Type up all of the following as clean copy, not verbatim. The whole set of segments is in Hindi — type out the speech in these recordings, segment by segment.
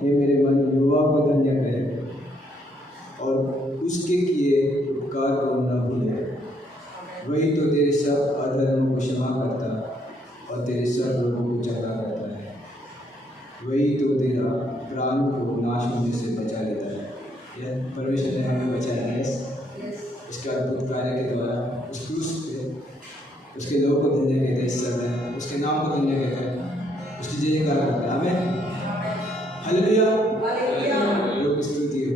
हे मेरे मन यहोवा को धन्य करे और उसके किए उपकार को न भूले। वही तो तेरे सब अधर्मों को क्षमा करता और तेरे सब लोगों को चंगा करता है। वही तो तेरा प्राण को नाश होने से बचा लेता है। यह परमेश्वर ने हमें बचाया है इसका अद्भुत कार्य के द्वारा। उस क्रूस पे उसके लोगों को धन्य कहते हैं, इस समय उसके नाम को धन्य कहते हैं, उसकी जयकार करते हैं। आमीन, हालेलुया, लोग स्तुति हो।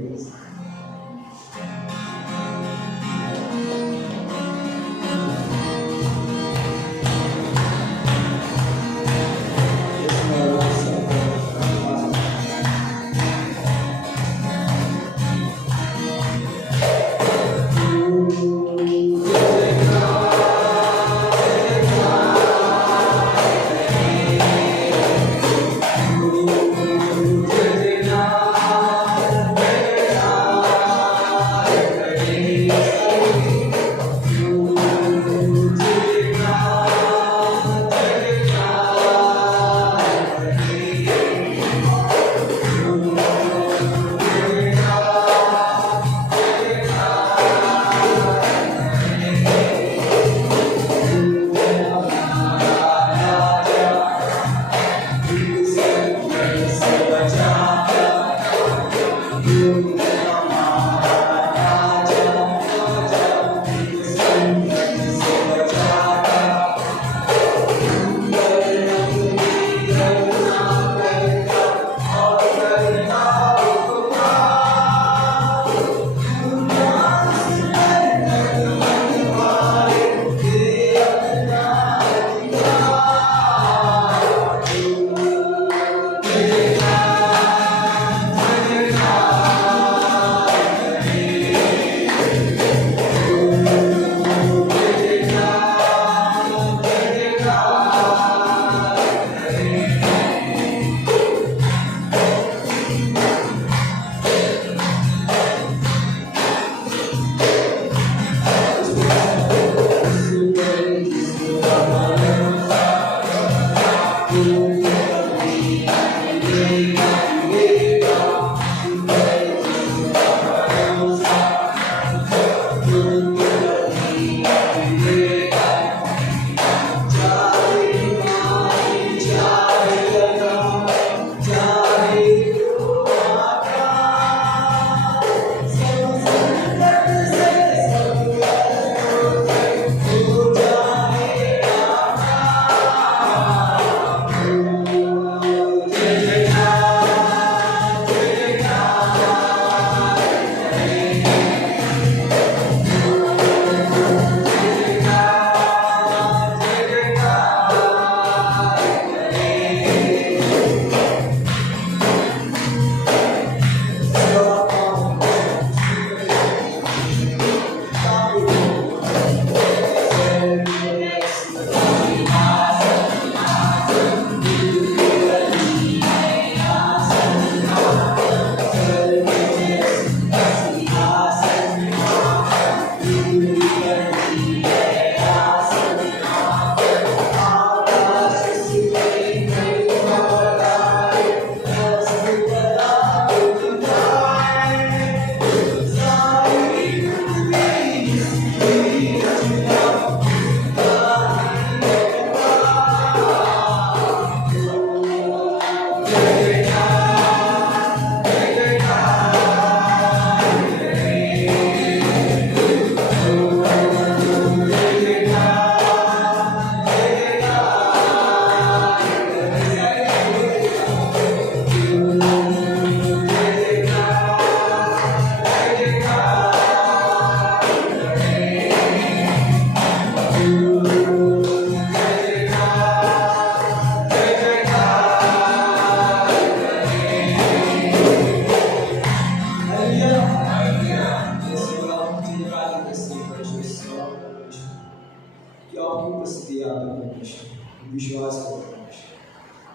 विश्वास करो।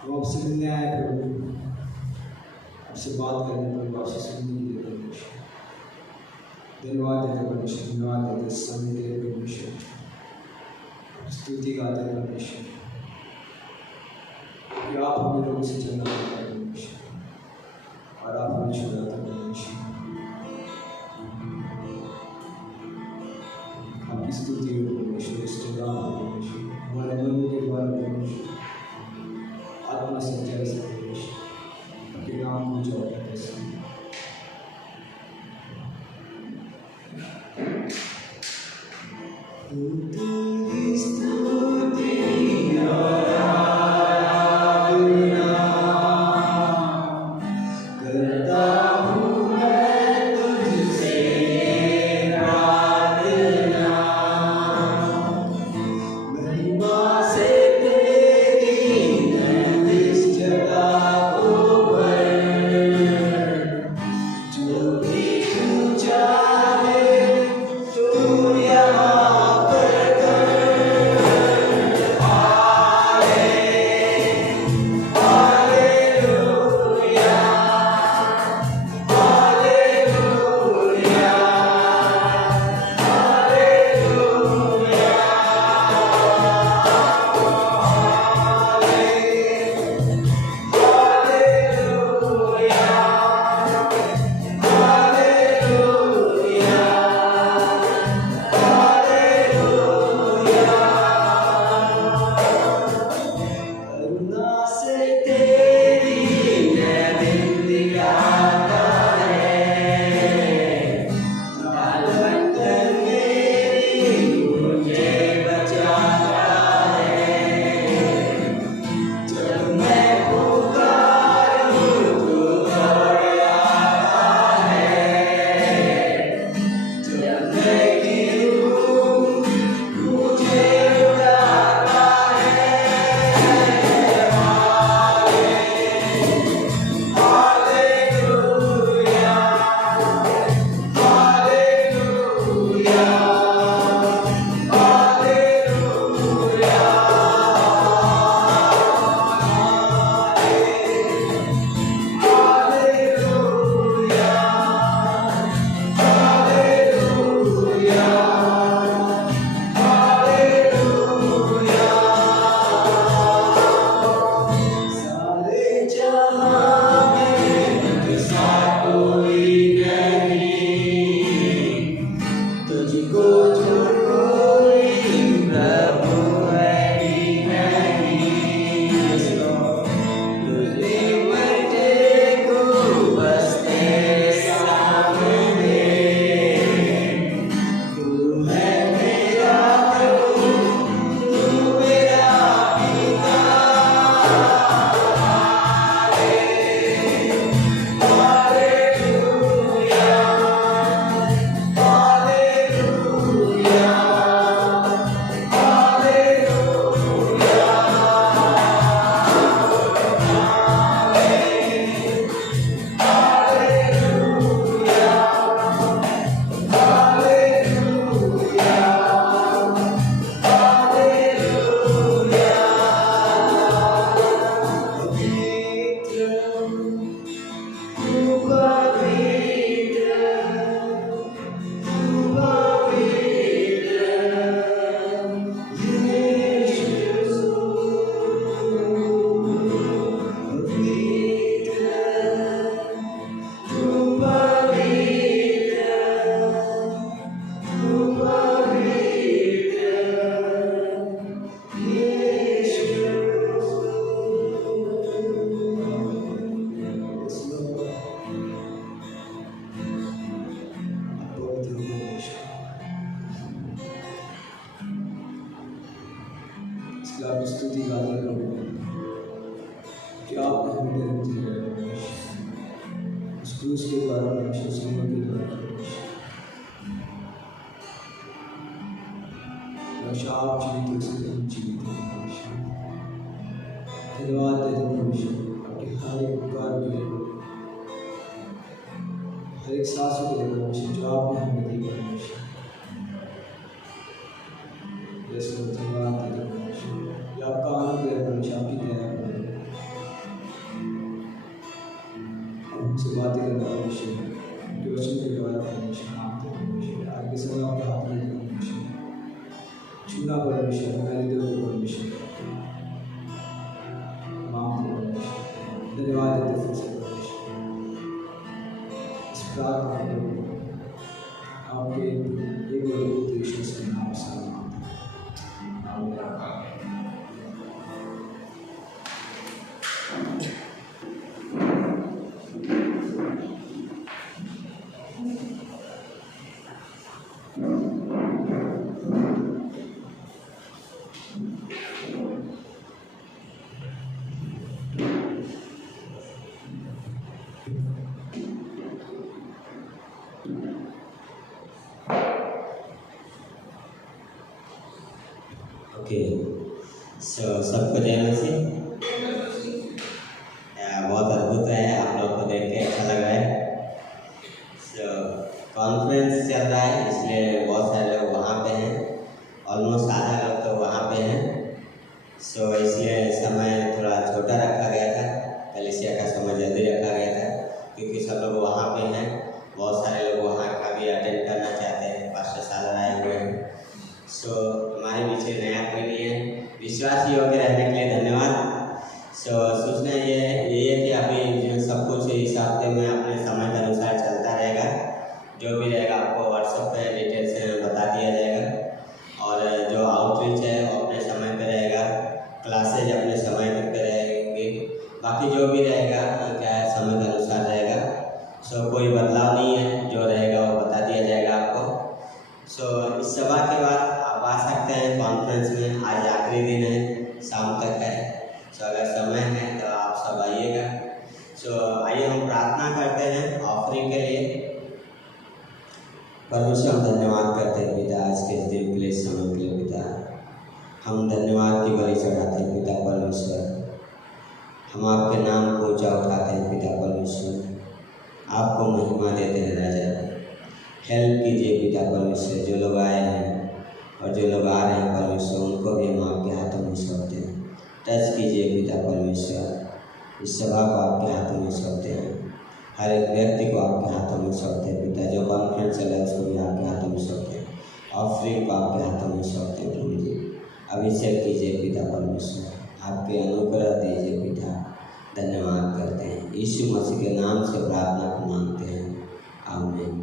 वो आपसे मिलने आए प्रभु, आपसे बात करने प्रभु, आपसे सुनने के लिए परमेश्वर धन्यवाद देते परमेश्वर, धन्यवाद देते समय के लिए परमेश्वर, स्तुति गाते परमेश्वर कि आप हमें लोगों से चलना है परमेश्वर। आपकी स्तुति गाते प्रभु कि आपने हमें जन्म दिया परमेश्वर, उस क्रूस के द्वारा परमेश्वर, सिल्वर के द्वारा परमेश्वर आप जीवित हो सकते, हम जीवित हैं परमेश्वर। धन्यवाद देते हैं परमेश्वर आपके हर एक उपकार के लिए, हर एक सांसों के लिए परमेश्वर जो आपने हमें दी परमेश्वर। जैसे धन्यवाद देते हैं परमेश्वर, ये आपका अनुग्रह परमेश्वर, आपकी दया है हमसे बातें करना परमेश्वर, उनके वचन के द्वारा परमेश्वर मांगते हैं परमेश्वर। आज के समय आपके हाथ में देते परमेश्वर, छूना परमेश्वर, हमारे दिल को परमेश्वर मांगते परमेश्वर। धन्यवाद देते फिर से परमेश्वर, इस प्रार्थना को आपके एक बड़े यीशु के नाम से मांगते हैं, आमीन। सबको जय मसीह। बहुत अद्भुत है, आप लोग को देख के अच्छा लग रहा है। कॉन्फ्रेंस चल रहा है, इसलिए बहुत सारे लोग वहाँ पे हैं, ऑलमोस्ट आधा लोग तो वहाँ पे हैं। इसलिए समय थोड़ा छोटा रखा गया था, कलीसिया का समय जल्दी रखा गया था, क्योंकि सब लोग वहाँ पे हैं। बहुत सारे लोग वहाँ का भी अटेंड करना चाहते हैं, पास्टर साल आए हुए हैं। हमारे पीछे नया कोई नहीं है, विश्वास योग्य रहने के लिए धन्यवाद। सूचना ये है कि अभी सब कुछ इस हफ्ते में अपने समय के अनुसार चलता रहेगा। जो भी रहेगा आपको व्हाट्सएप पे डिटेल्स बता दिया जाएगा, और जो आउटरीच है वो अपने समय पे रहेगा, क्लासेज अपने समय पे रहेंगे, बाकी जो भी रहेगा क्या है समय के अनुसार रहेगा। कोई बदलाव नहीं है, जो रहेगा वो बता दिया जाएगा आपको। इस सभा के बाद आप आ सकते हैं कॉन्फ्रेंस में, आज आखिरी दिन है, शाम तक है। अगर समय है तो आप सब आइएगा। आइए हम प्रार्थना करते हैं ऑफरिंग के लिए। परमेश्वर हम धन्यवाद करते हैं पिता, आज के दिन के लिए, समय के लिए पिता। हम धन्यवाद की बलि चढ़ाते हैं पिता परमेश्वर, हम आपके नाम को ऊंचा उठाते हैं पिता परमेश्वर, आपको महिमा देते हैं राजा। हेल्प कीजिए पिता परमेश्वर, जो लोग आए हैं और जो लोग आ रहे हैं परमेश्वर, उनको भी हम आपके हाथों में सौंपते हैं। टच कीजिए पिता परमेश्वर, इस सभा को आपके हाथों में सौंपते हैं, हर एक व्यक्ति को आपके हाथों में सौंपते हैं पिता। जो कॉन्फ्रेंस चल रहा है उसको भी आपके हाथों में सौंपते हैं, ऑफरिंग को आपके हाथों में सौंपते हैं प्रभु जी। अभिषेक कीजिए पिता परमेश्वर, आपके अनुग्रह दीजिए पिता। धन्यवाद करते हैं, यीशु मसीह के नाम से प्रार्थना को मांगते हैं, आमीन।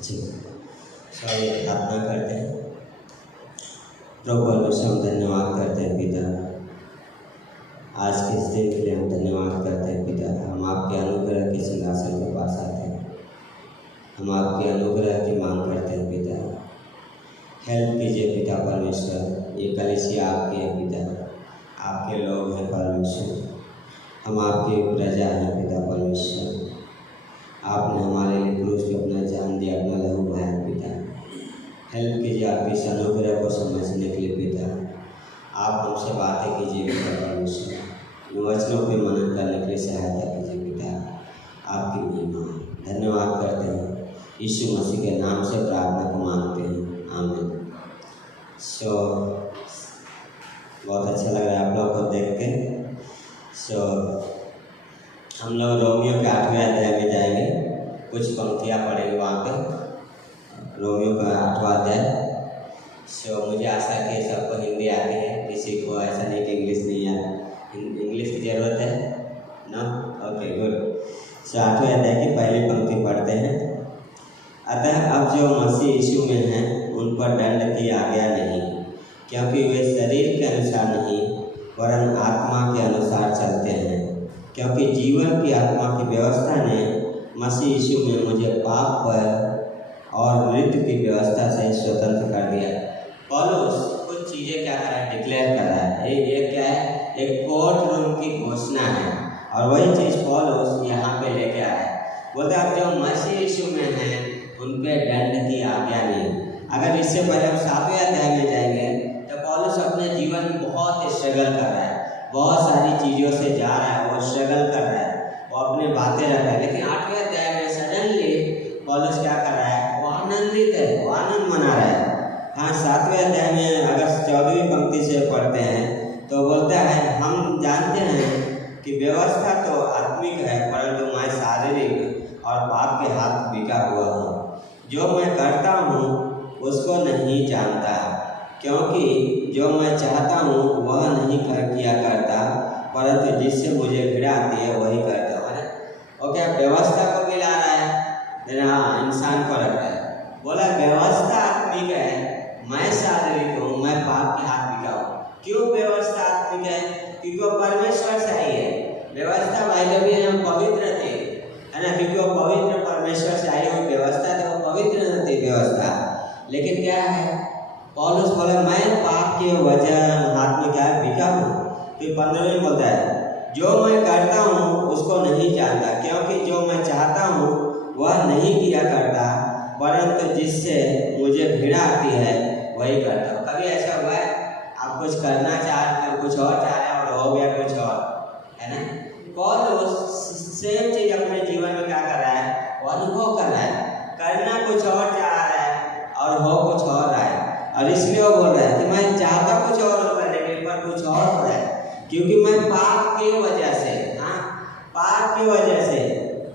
जी स्वामी प्रार्थना करते हैं। प्रभु परमेश्वर हम धन्यवाद करते हैं पिता, आज के इस दिन के लिए हम धन्यवाद करते हैं पिता। हम आपके अनुग्रह के सिंहासन के पास आते हैं, हम आपके अनुग्रह की मांग करते हैं पिता। हेल्प कीजिए पिता परमेश्वर, ये कलीसिया आपके हैं पिता, आपके लोग हैं परमेश्वर, हम आपकी प्रजा हैं पिता परमेश्वर। आपने हमारे लिए क्रूस पे अपना जान दिया, अपना लहू बहाया पिता। हेल्प कीजिए आपके इस अनुग्रह को समझने के लिए पिता। आप हमसे बातें कीजिए पिता परमेश्वर, इन वचनों पे मनन करने के लिए सहायता कीजिए पिता। आपकी महिमा धन्यवाद करते हैं, यीशु मसीह के नाम से प्रार्थना को मांगते हैं, आमीन। बहुत अच्छा लग रहा है आप लोग को देख के। हम लोग रोमियो के 8वें अध्याय में जाएंगे, कुछ पंक्तियाँ पढ़ेंगे वहाँ पे, रोमियो का 8वां अध्याय। मुझे आशा है कि सबको हिंदी आती है, किसी को ऐसा नहीं कि इंग्लिश नहीं आती, इंग्लिश की ज़रूरत है ना? Okay good. 8वें अध्याय की पहली पंक्ति पढ़ते हैं। अतः अब जो मसीह यीशु में हैं उन पर दंड की आज्ञा नहीं, क्योंकि वे शरीर के अनुसार नहीं वरन आत्मा के अनुसार चलते हैं। क्योंकि जीवन की आत्मा की व्यवस्था ने मसीह यीशु में मुझे पाप पर और मृत्यु की व्यवस्था से स्वतंत्र कर दिया। पौलुस कुछ चीज़ें क्या कर रहा है, डिक्लेयर कर रहा है। ये क्या है, एक कोर्ट रूम की घोषणा है, और वही चीज़ पौलुस यहाँ पे लेके आया है। बोलते आप जो मसीह यीशु में हैं उन पे दंड की आज्ञा नहीं। अगर इससे पहले हम 7वें अध्याय में जाएंगे तो पौलुस अपने जीवन में बहुत स्ट्रगल कर रहा है, बहुत सारी चीज़ों से जा रहा है, वो स्ट्रगल कर रहा है, वो अपनी बातें रख रहा है। लेकिन 8वें अध्याय में सडनली पौलुस क्या कर रहा है, वो आनंदित है, वो आनंद मना रहा है। हाँ, 7वें अध्याय में अगर 14वीं पंक्ति से पढ़ते हैं तो बोलता है, हम जानते हैं कि व्यवस्था तो आत्मिक है, परंतु मैं शारीरिक और पाप के हाथ बिका हुआ हूँ। जो मैं करता हूँ उसको नहीं जानता, क्योंकि जो मैं चाहता हूँ वह नहीं किया करता, परंतु जिससे मुझे घृणा आती है वही करता हूँ। और क्या व्यवस्था को मिला रहा है, इंसान को रख रहा है। बोला व्यवस्था आत्मिक है, मैं शारीरिक हूँ, मैं पाप के हाथ बिका हूँ। क्यों व्यवस्था आत्मिक है? क्योंकि वो परमेश्वर से आई है। व्यवस्था भाई भी हम पवित्र थे, है ना, क्योंकि वो पवित्र परमेश्वर से आई हुई व्यवस्था थी, वो पवित्र न थी व्यवस्था। लेकिन क्या है, पौलुस बोला मैं पाप की वजह हाथ में क्या बिका हूँ। फिर 15वें बोलता है, जो मैं करता हूँ उसको नहीं जानता, क्योंकि जो मैं चाहता हूँ वह नहीं किया करता, परंतु जिससे मुझे घृणा आती है वही करता हूँ। कभी ऐसा हुआ है आप कुछ करना चाहते हो, कुछ और चाह रहे हैं और हो गया कुछ और, है ना? पौलुस सेम चीज अपने जीवन में क्या कर रहा है, वो अनुभव कर रहा है, करना कुछ और चाह रहा है और हो कुछ और रहा है। और इसलिए वो बोल रहा है कि मैं चाहता कुछ और होगा लेकिन पर कुछ और हो रहा है, क्योंकि मैं पाप की वजह से, हाँ, पाप की वजह से,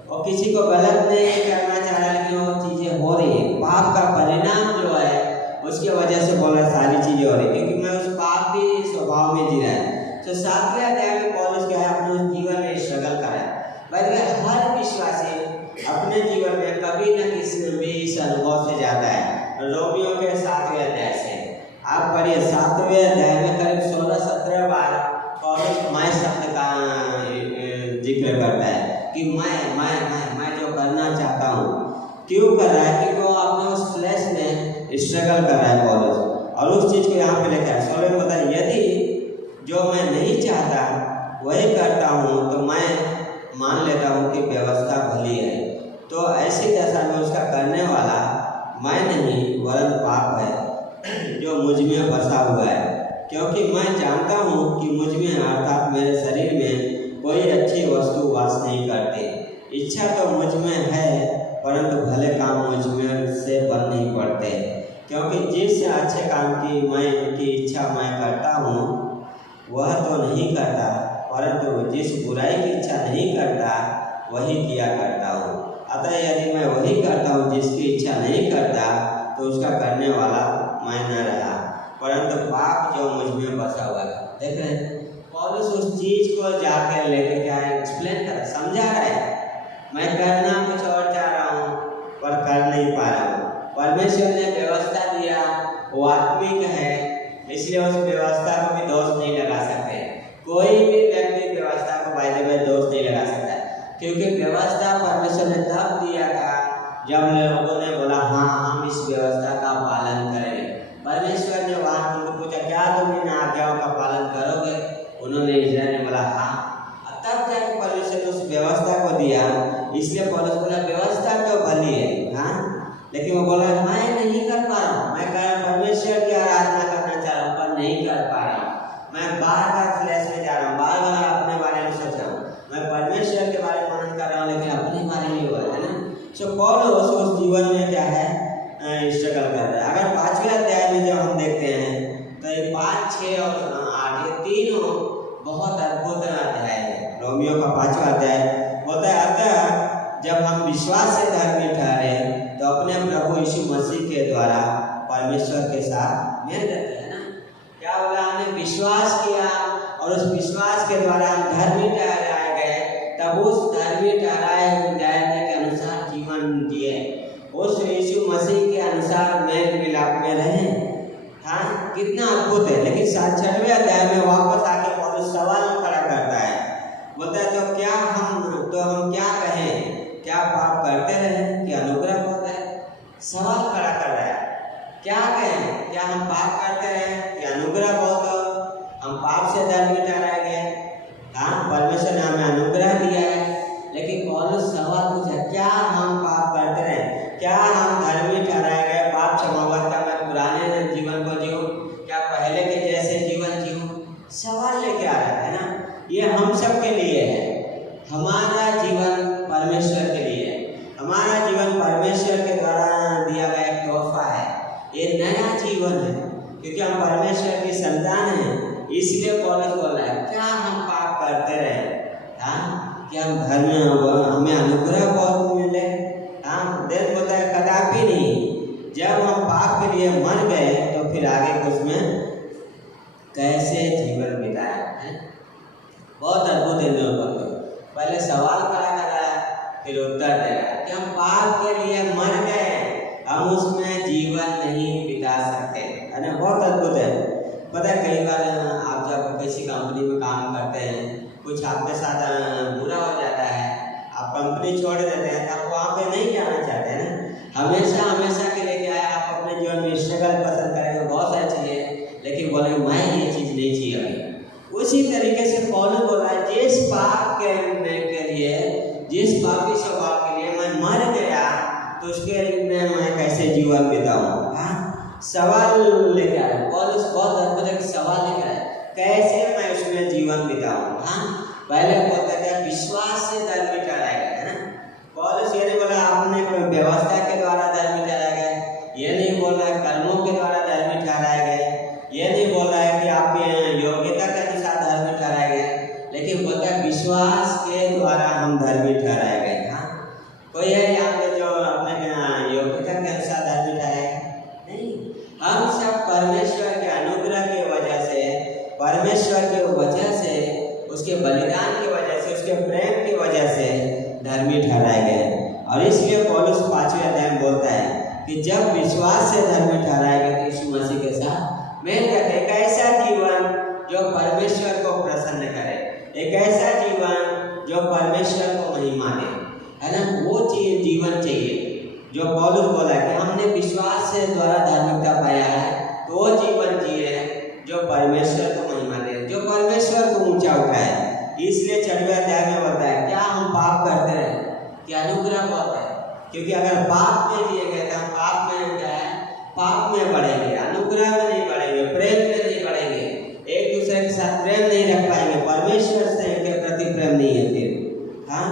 और किसी को गलत नहीं करना चाह रहा लेकिन वो चीज़ें हो रही है, पाप का परिणाम जो है उसकी वजह से बोल रहा सारी चीज़ें हो रही, क्योंकि मैं उस पापी स्वभाव में जी रहा है। तो 7वें अध्याय में पौलुस क्या है, अपने जीवन में स्ट्रगल कर रहा है। भाई हर विश्वासी अपने जीवन में कभी न किसी भी इस अनुभव से जाता है। रोमियो के 7वें अध्याय से आप पढ़िए, 7वें अध्याय में करीब 16-17 बार पौलुस मैं शब्द का जिक्र करता है कि मैं जो करना चाहता हूँ। क्यों कर रहा है? क्योंकि वो अपने उस फ्लैश में स्ट्रगल कर रहा है पौलुस, और उस चीज़ को यहाँ पे लेकर है। 16 में बताया, यदि जो मैं नहीं चाहता वही करता हूँ तो मैं मान लेता हूँ कि व्यवस्था भली है, तो ऐसी दशा में उसका करने वाला मैं नहीं वरन पाप है जो मुझ में बसा हुआ है। क्योंकि मैं जानता हूँ कि मुझ में अर्थात मेरे शरीर में कोई अच्छी वस्तु वास नहीं करती। इच्छा तो मुझ में है, परंतु भले काम मुझ में से बन नहीं पड़ते। क्योंकि जिस अच्छे काम की इच्छा मैं करता हूँ वह तो नहीं करता, परंतु जिस बुराई की इच्छा नहीं करता वही किया करता हूँ। अतः यदि मैं वही करता हूँ जिसकी इच्छा नहीं करता, तो उसका करने वाला मैं न रहा, परंतु पाप जो मुझ में बसा हुआ है। देख रहे हैं, पौलुस उस चीज को जाकर लेके क्या एक्सप्लेन कर, समझा रहा है। मैं करना कुछ और चाह रहा हूँ पर कर नहीं पा रहा हूँ, है, इसलिए उस व्यवस्था को भी दोष नहीं लगा सकते। कोई भी व्यक्ति व्यवस्था को बाय द वे दोष नहीं लगा सकता, क्योंकि व्यवस्था परमेश्वर ने तब दिया था जब लोगों ने बोला हाँ हम इस व्यवस्था का पालन करेंगे। परमेश्वर ने वहाँ उनको पूछा क्या तुम इन आज्ञाओं का पालन करोगे? उन्होंने इस्राएल ने बोला हाँ। तब जाके परमेश्वर ने उस व्यवस्था को दिया। इसलिए पौलुस बोला व्यवस्था तो भली है, हाँ, लेकिन वो बोला मैं नहीं कर पा रहा हूँ, मैं परमेश्वर की आराधना करना चाह रहा हूँ पर नहीं कर पा रहा हूँ। मैं बार बार फ्लैश में जा रहा हूँ, बार बार अपने बारे में सोच रहा हूँ, मैं परमेश्वर के बारे में मनन कर रहा हूँ लेकिन अपने बारे में हुआ है ना। सो पौलुस उस जीवन में क्या है स्ट्रगल कर रहा है। अगर 5वें अध्याय में जब हम देखते हैं तो ये 5, 6 और 8 ये तीनों बहुत अद्भुत अध्याय है। रोमियो का 5वां अध्याय होता है अतः जब हम विश्वास से धर्मी ठहरे तो अपने प्रभु यीशु मसीह के द्वारा परमेश्वर के साथ मेल रखते हैं ना। क्या बोला? हमने विश्वास किया और उस विश्वास के द्वारा हम धर्मी ठहराए गए, तब उस धर्मी ठहराए जाने के अनुसार जीवन जिए, उस यीशु मसीह के अनुसार मेल मिलाप में रहे। हाँ, कितना अद्भुत है। लेकिन 6वें अध्याय में वापस आके पौलुस सवाल खड़ा करता है, बोलता है तो हम क्या कहें? क्या पाप करते रहे कि अनुग्रह होता है? सवाल खड़ा कर रहा है, क्या कहें? क्या हम पाप करते रहे कि अनुग्रह बहुत हो? हम पाप से धर्मी ठहराए गए? हाँ, परमेश्वर ने हमें अनुग्रह दिया है, लेकिन पौलुस सवाल पूछा क्या हम पाप करते रहे? क्या हम धर्मी ठहराए गए? पाप क्षमावत का मैं पुराने जीवन को जीऊं, क्या पहले के जैसे जीवन जीऊं? सवाल लेके आ रहा है ना। ये हम सब के लिए है। हमारा जीवन परमेश्वर के लिए है। हमारा जीवन परमेश्वर के द्वारा दिया गया एक तोहफा है। ये नया जीवन है क्योंकि हम परमेश्वर की संतान हैं। इसलिए पौलुस बोल रहा है क्या हम पाप करते रहे? हाँ, क्या हम घर में हमें अनुग्रह बहुत मिले? हाँ, देख बोलता है कदापि नहीं। जब हम पाप के लिए मर गए तो फिर आगे कुछ में कैसे जीवन बिताया है? बहुत अद्भुत है। पहले सवाल खड़ा कर रहा है, फिर उत्तर दे रहा है कि हम पाप के लिए मर गए, हम उसमें जीवन नहीं बिता सकते, है ना। बहुत अद्भुत है। पता है कई बार आप जब किसी कंपनी में काम करते हैं, कुछ आपके साथ बुरा हो जाता है, आप कंपनी छोड़ देते हैं, आप वहाँ पे नहीं जाना चाहते हैं ना। हमेशा के लिए क्या है, आप अपने जीवन में स्ट्रगल पसंद करेंगे, बहुत सारी चीज़ें, लेकिन बोलेंगे मैं ये चीज़ नहीं चाहिए अभी। उसी तरीके से पौलुस बोल रहा है जिस पाप के लिए, जिस पापी स्वभाव के लिए मैं मर गया तो उसके लिए मैं कैसे जीवन बिताऊं? हाँ, सवाल लेकर आया पौलुस। बहुत अद्भुत सवाल लेकर आया, कैसे मैं उसमें जीवन बिताऊं? हाँ, पहले बोलता था विश्वास से धर्मी ठहराया गया, है ना। पौलुस ये नहीं बोला आपने व्यवस्था के द्वारा धर्मी ठहराया गया, ये नहीं बोल रहा है कर्मों के द्वारा धर्मी ठहराया गया, ये नहीं बोल रहा है कि आपके योग्यता के अनुसार धर्मी ठहराए गए, लेकिन बोलता है विश्वास के द्वारा हम धर्मी ठहराए गए। हाँ, कोई है यहाँ पे जो अपने योग्यता के अनुसार धर्मी ठहराए गए? नहीं, हम सब परमेश्वर के अनुग्रह की वजह से, परमेश्वर की वजह से, उसके बलिदान की वजह से, उसके प्रेम की वजह से धर्मी ठहराए गए। और इसलिए पौलुस 5वें अध्याय में बोलता है कि जब विश्वास से धर्मी ठहराए गए तो यीशु मसीह के साथ मेल करते। एक ऐसा जीवन जो परमेश्वर को प्रसन्न करे, एक ऐसा जीवन जो परमेश्वर को महिमा दे, है ना। वो जीवन चाहिए जो पौलुस बोला कि हमने विश्वास से द्वारा धार्मिकता पाया है, तो वो जीवन जिए जो परमेश्वर को महिमा दे, जो परमेश्वर को ऊंचा उठाए। इसलिए 6वें अध्याय में होता है क्या हम पाप करते रहे कि अनुग्रह बहुत है, क्योंकि अगर पाप में जिए गए तो हम पाप में क्या है, पाप में बढ़ेंगे, अनुग्रह में नहीं बढ़ेंगे, प्रेम में नहीं बढ़ेंगे, एक दूसरे के साथ प्रेम नहीं रख पाएंगे, परमेश्वर से के प्रति प्रेम नहीं है फिर। हाँ,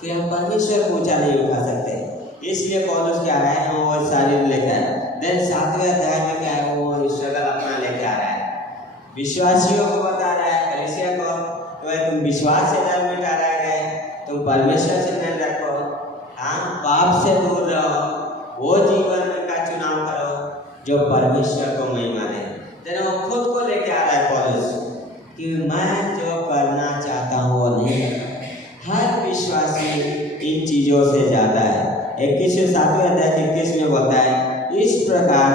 फिर हम परमेश्वर को ऊंचा नहीं उठा सकते। इसलिए पौलुस क्या है, वो शारीर लेकर आया। देन 7वें अध्याय में क्या है, वो स्ट्रगल अपना लेके आ रहा है, विश्वासियों को बता रहा है, कलीसिया को, तो तुम विश्वास से धर्मी ठहराए गए, तुम परमेश्वर से मेल रखो, हाँ, पाप से दूर रहो, वो जीवन का चुनाव करो जो परमेश्वर को महिमा दे। तेरे वो खुद को लेके आ रहा है पौलुस कि मैं जो करना चाहता हूँ वो नहीं करता। हर विश्वासी इन चीज़ों से जाता है। 7वें अध्याय 21 में बोलता है इस प्रकार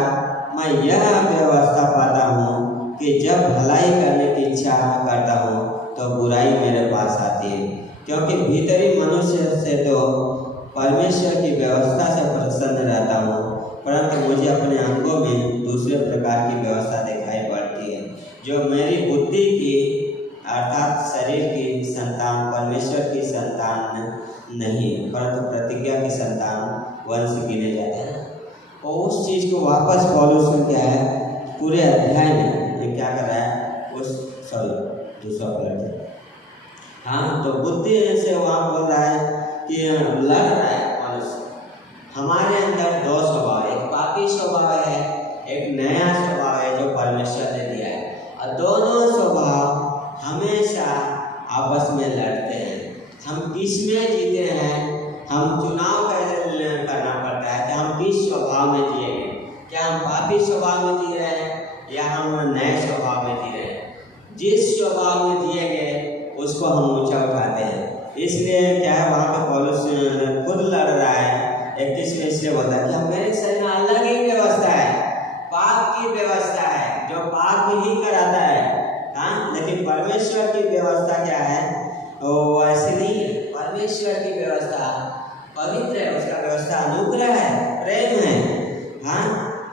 मैं यह व्यवस्था पाता हूँ कि जब भलाई करने की इच्छा करता हूँ तो बुराई मेरे पास आती है, क्योंकि भीतरी मनुष्य से तो परमेश्वर की व्यवस्था से प्रसन्न रहता हूँ, परंतु मुझे अपने अंगों में दूसरे प्रकार की व्यवस्था दिखाई पड़ती है, जो मेरी बुद्धि की अर्थात शरीर की संतान परमेश्वर की संतान नहीं परंतु प्रतिज्ञा की संतान वंश गिने जाते हैं। और उस चीज़ को वापस पौलुस क्या है पूरे अध्याय में ये क्या कर रहा है उस दूसरा पलट हाँ, तो बुद्धि से वहाँ बोल रहा है कि लड़ रहा है पौलुस, हमारे अंदर दो स्वभाव, एक पापी स्वभाव है, एक नया स्वभाव है जो परमेश्वर ने दिया है, और दोनों स्वभाव हमेशा आपस में लड़ते हैं। हम किस में जीते हैं, हम चुनाव कैसे करना पड़ता है कि हम किस स्वभाव में जिएंगे, क्या हम पापी स्वभाव में जी रहे हैं या हम नए स्वभाव में जी रहे हैं। जिस स्वभाव में जिएंगे उसको हम ऊंचा उठाते हैं। इसलिए क्या है वहाँ पे पौलुस खुद लड़ रहा है 21 में, इसलिए बोलता है कि मेरे शरीर में अलग ही व्यवस्था है, पाप की व्यवस्था है जो पाप ही कराता है। हाँ, लेकिन परमेश्वर की व्यवस्था क्या है वो ऐसी नहीं है। परमेश्वर की व्यवस्था पवित्र है, उसका व्यवस्था अनुग्रह है, प्रेम है। हाँ,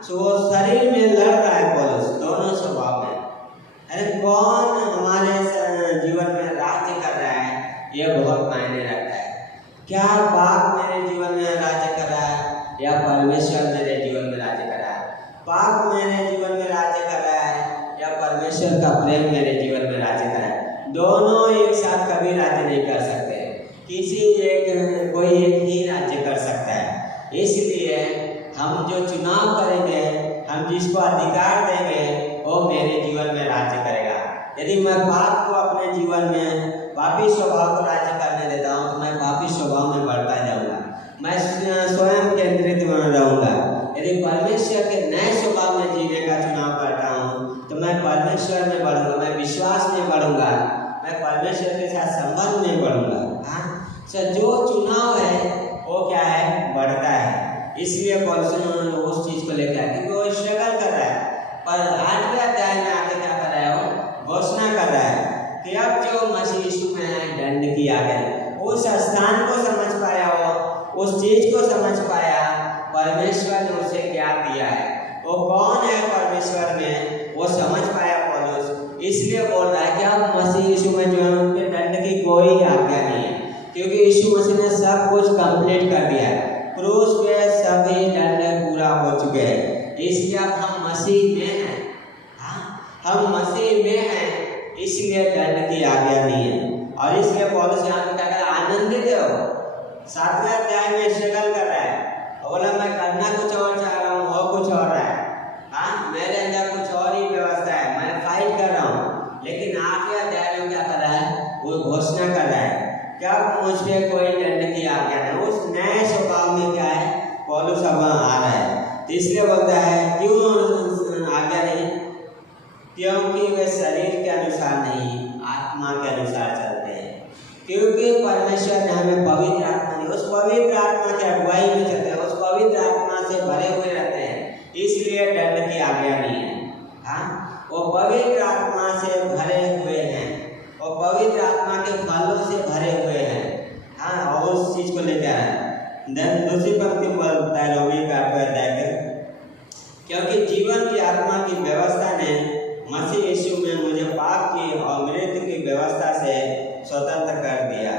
तो वो शरीर में लड़ रहा है पौलुस दोनों स्वभाव में। अरे कौन हमारे जीवन में राज्य कर रहा है ये बहुत मायने रखता है। क्या पाप मेरे जीवन में राज्य कर रहा है या परमेश्वर मेरे जीवन में राज्य कर रहा है। पाप मेरे जीवन में राज्य कर रहा है या परमेश्वर का प्रेम मेरे जीवन में राज्य कर रहा है। दोनों एक साथ कभी राज्य नहीं कर सकते, कोई एक ही राज्य कर सकता है। इसलिए हम जो चुनाव करेंगे, हम जिसको अधिकार देंगे वो मेरे जीवन में राज्य करेगा। यदि मैं पाप को अपने जीवन में पापी स्वभाव को राज्य करने देता हूँ तो मैं पापी स्वभाव में बढ़ता जाऊँगा, मैं स्वयं केंद्रित रहूँगा। यदि परमेश्वर के नए स्वभाव में जीने का चुनाव करता हूँ तो मैं परमेश्वर में बढ़ूँगा, मैं विश्वास में बढ़ूँगा, मैं परमेश्वर के साथ संबंध में बढ़ूँगा। हाँ, जो चुनाव है वो क्या है बढ़ता है। इसलिए पौलुस उस चीज़ को लेकर क्योंकि वो स्ट्रगल कर रहा है, पर 8वें अध्याय में आके क्या कर रहा है वो घोषणा कर रहा है कि अब जो मसीह यीशु में है दंड किया गया, उस स्थान को समझ पाया, वो उस चीज को समझ पाया परमेश्वर ने उसे क्या दिया है, वो कौन है परमेश्वर में वो समझ पाया पौलुस। इसलिए बोल रहा है कि अब मसीह यीशु में जो है उनके दंड की कोई आज्ञा नहीं है, क्योंकि यीशु मसीह ने सब कुछ कंप्लीट कर दिया है, क्रूस पे सभी दंड पूरा हो चुके हैं। इसलिए अब हम मसीह में हैं। हाँ, हम मसीह में हैं, इसलिए दंड की आज्ञा नहीं है। और इसलिए पौलुस यहाँ पे क्या कर रहा है, आनंदित हो। 7वें अध्याय में स्ट्रगल कर रहा है, बोला मैं करना कुछ और चाह रहा हूँ, हो कुछ और रहा है। हाँ, मेरे अंदर कुछ और ही व्यवस्था है, मैं फाइट कर रहा हूँ। लेकिन 8वें अध्याय में क्या कर रहा है, वो घोषणा कर रहा है क्या मुझ पे कोई दंड की आज्ञा नहीं। उस नए स्वभाव में क्या है पौलुस अब आ रहा है। तो इसलिए बोलता है क्यों आज्ञा नहीं, क्योंकि वे शरीर के अनुसार नहीं आत्मा के अनुसार चलते हैं। क्योंकि परमेश्वर ने हमें पवित्र आत्मा दी, उस पवित्र आत्मा की अगुवाई में चलते हैं, उस पवित्र आत्मा से भरे हुए रहते हैं, इसलिए दंड की आज्ञा नहीं है। हाँ, वो पवित्र आत्मा से भरे हुए हैं, वो पवित्र आत्मा के फलों से भरे हुए हैं। हाँ, और उस चीज को लेकर आए। दूसरी पंक्ति बोलता है रोमी का 8वां अध्याय, क्योंकि जीवन की आत्मा की व्यवस्था ने मसीह यीशु में मुझे पाप की और मृत्यु की व्यवस्था से स्वतंत्र कर दिया।